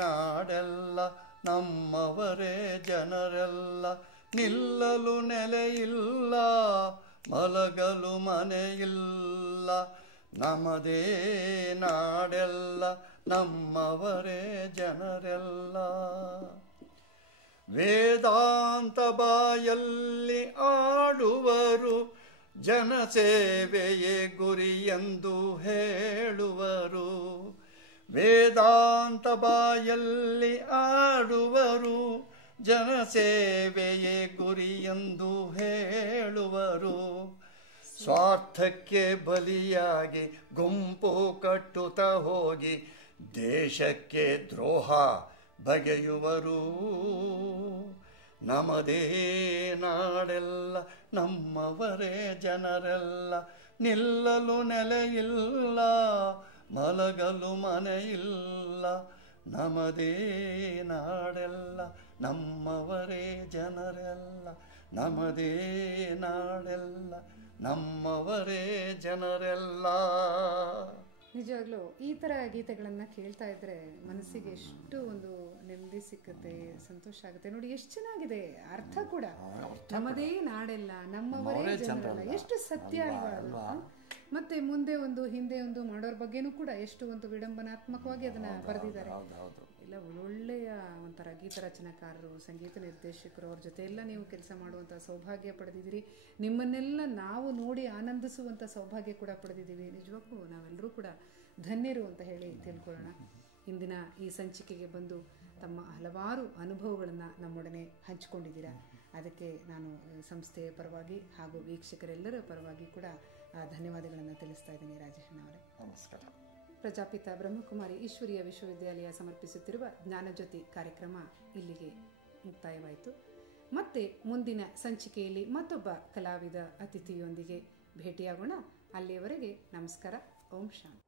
ನಾಡೆಲ್ಲ ನಮ್ಮವರೇ ಜನರೆಲ್ಲ, ನಿಲ್ಲಲು ನೆಲೆಯಿಲ್ಲ ಮಲಗಲು ಮನೆಯಿಲ್ಲ, ನಮದೇ ನಾಡೆಲ್ಲ ನಮ್ಮವರೇ ಜನರೆಲ್ಲ. ವೇದಾಂತ ಬಾಯಲ್ಲಿ ಆಡುವರು, ಜನಸೇವೆಯೇ ಗುರಿಯೆಂದು ಹೇಳುವರು. ವೇದಾಂತ ಬಾಯಲ್ಲಿ ಆಡುವರು, ಜನಸೇವೆಯೇ ಗುರಿಯೆಂದು ಹೇಳುವರು. ಸ್ವಾರ್ಥಕ್ಕೆ ಬಲಿಯಾಗಿ ಗುಂಪು ಕಟ್ಟುತ್ತಾ ಹೋಗಿ ದೇಶಕ್ಕೆ ದ್ರೋಹ ಬಗೆಯುವರು. ನಮದೇ ನಾಡೆಲ್ಲ ನಮ್ಮವರೇ ಜನರೆಲ್ಲ, ನಿಲ್ಲಲು ನೆಲೆಯಿಲ್ಲ ಮಲಗಲು ಮನೆಯಿಲ್ಲ, ನಮದೇ ನಾಡೆಲ್ಲ ನಮ್ಮವರೇ ಜನರೆಲ್ಲ, ನಮದೇ ನಾಡೆಲ್ಲ ನಮ್ಮವರೇ ಜನರೆಲ್ಲ. ನಿಜವಾಗ್ಲೂ ಈ ಥರ ಗೀತೆಗಳನ್ನು ಕೇಳ್ತಾ ಇದ್ರೆ ಮನಸ್ಸಿಗೆ ಎಷ್ಟು ಒಂದು ನೆಮ್ಮದಿ ಸಿಕ್ಕುತ್ತೆ, ಸಂತೋಷ ಆಗುತ್ತೆ. ನೋಡಿ ಎಷ್ಟು ಚೆನ್ನಾಗಿದೆ ಅರ್ಥ ಕೂಡ. ನಮ್ಮದೇ ನಾಡೆಲ್ಲ ನಮ್ಮವರೇ ಜನರಲ್ಲ, ಎಷ್ಟು ಸತ್ಯ ಅಲ್ವಾ ಅದು. ಮತ್ತೆ ಮುಂದೆ ಒಂದು ಹಿಂದೆ ಒಂದು ಮಾಡೋರ ಬಗ್ಗೆನೂ ಕೂಡ ಎಷ್ಟು ಒಂದು ವಿಡಂಬನಾತ್ಮಕವಾಗಿ ಅದನ್ನ ಬರೆದಿದ್ದಾರೆ. ಎಲ್ಲ ಒಳ್ಳೊಳ್ಳೆಯ ಒಂಥರ ಗೀತ ರಚನಾಕಾರರು, ಸಂಗೀತ ನಿರ್ದೇಶಕರು, ಅವ್ರ ಜೊತೆ ಎಲ್ಲ ನೀವು ಕೆಲಸ ಮಾಡುವಂಥ ಸೌಭಾಗ್ಯ ಪಡೆದಿದ್ದೀರಿ. ನಿಮ್ಮನ್ನೆಲ್ಲ ನಾವು ನೋಡಿ ಆನಂದಿಸುವಂಥ ಸೌಭಾಗ್ಯ ಕೂಡ ಪಡೆದಿದ್ದೀವಿ. ನಿಜವಾಗ್ಲೂ ನಾವೆಲ್ಲರೂ ಕೂಡ ಧನ್ಯರು ಅಂತ ಹೇಳಿ ತಿಳ್ಕೊಳ್ಳೋಣ. ಇಂದಿನ ಈ ಸಂಚಿಕೆಗೆ ಬಂದು ತಮ್ಮ ಹಲವಾರು ಅನುಭವಗಳನ್ನು ನಮ್ಮೊಡನೆ ಹಂಚಿಕೊಂಡಿದ್ದೀರಾ. ಅದಕ್ಕೆ ನಾನು ಸಂಸ್ಥೆಯ ಪರವಾಗಿ ಹಾಗೂ ವೀಕ್ಷಕರೆಲ್ಲರ ಪರವಾಗಿ ಕೂಡ ಧನ್ಯವಾದಗಳನ್ನು ತಿಳಿಸ್ತಾ ಇದ್ದೀನಿ. ರಾಜೇಶಣ್ಣವರೇ ನಮಸ್ಕಾರ. ಪ್ರಜಾಪಿತ ಬ್ರಹ್ಮಕುಮಾರಿ ಈಶ್ವರೀಯ ವಿಶ್ವವಿದ್ಯಾಲಯ ಸಮರ್ಪಿಸುತ್ತಿರುವ ಜ್ಞಾನಜ್ಯೋತಿ ಕಾರ್ಯಕ್ರಮ ಇಲ್ಲಿಗೆ ಮುಕ್ತಾಯವಾಯಿತು. ಮತ್ತೆ ಮುಂದಿನ ಸಂಚಿಕೆಯಲ್ಲಿ ಮತ್ತೊಬ್ಬ ಕಲಾವಿದ ಅತಿಥಿಯೊಂದಿಗೆ ಭೇಟಿಯಾಗೋಣ. ಅಲ್ಲಿಯವರೆಗೆ ನಮಸ್ಕಾರ. ಓಂ ಶಾಂತಿ.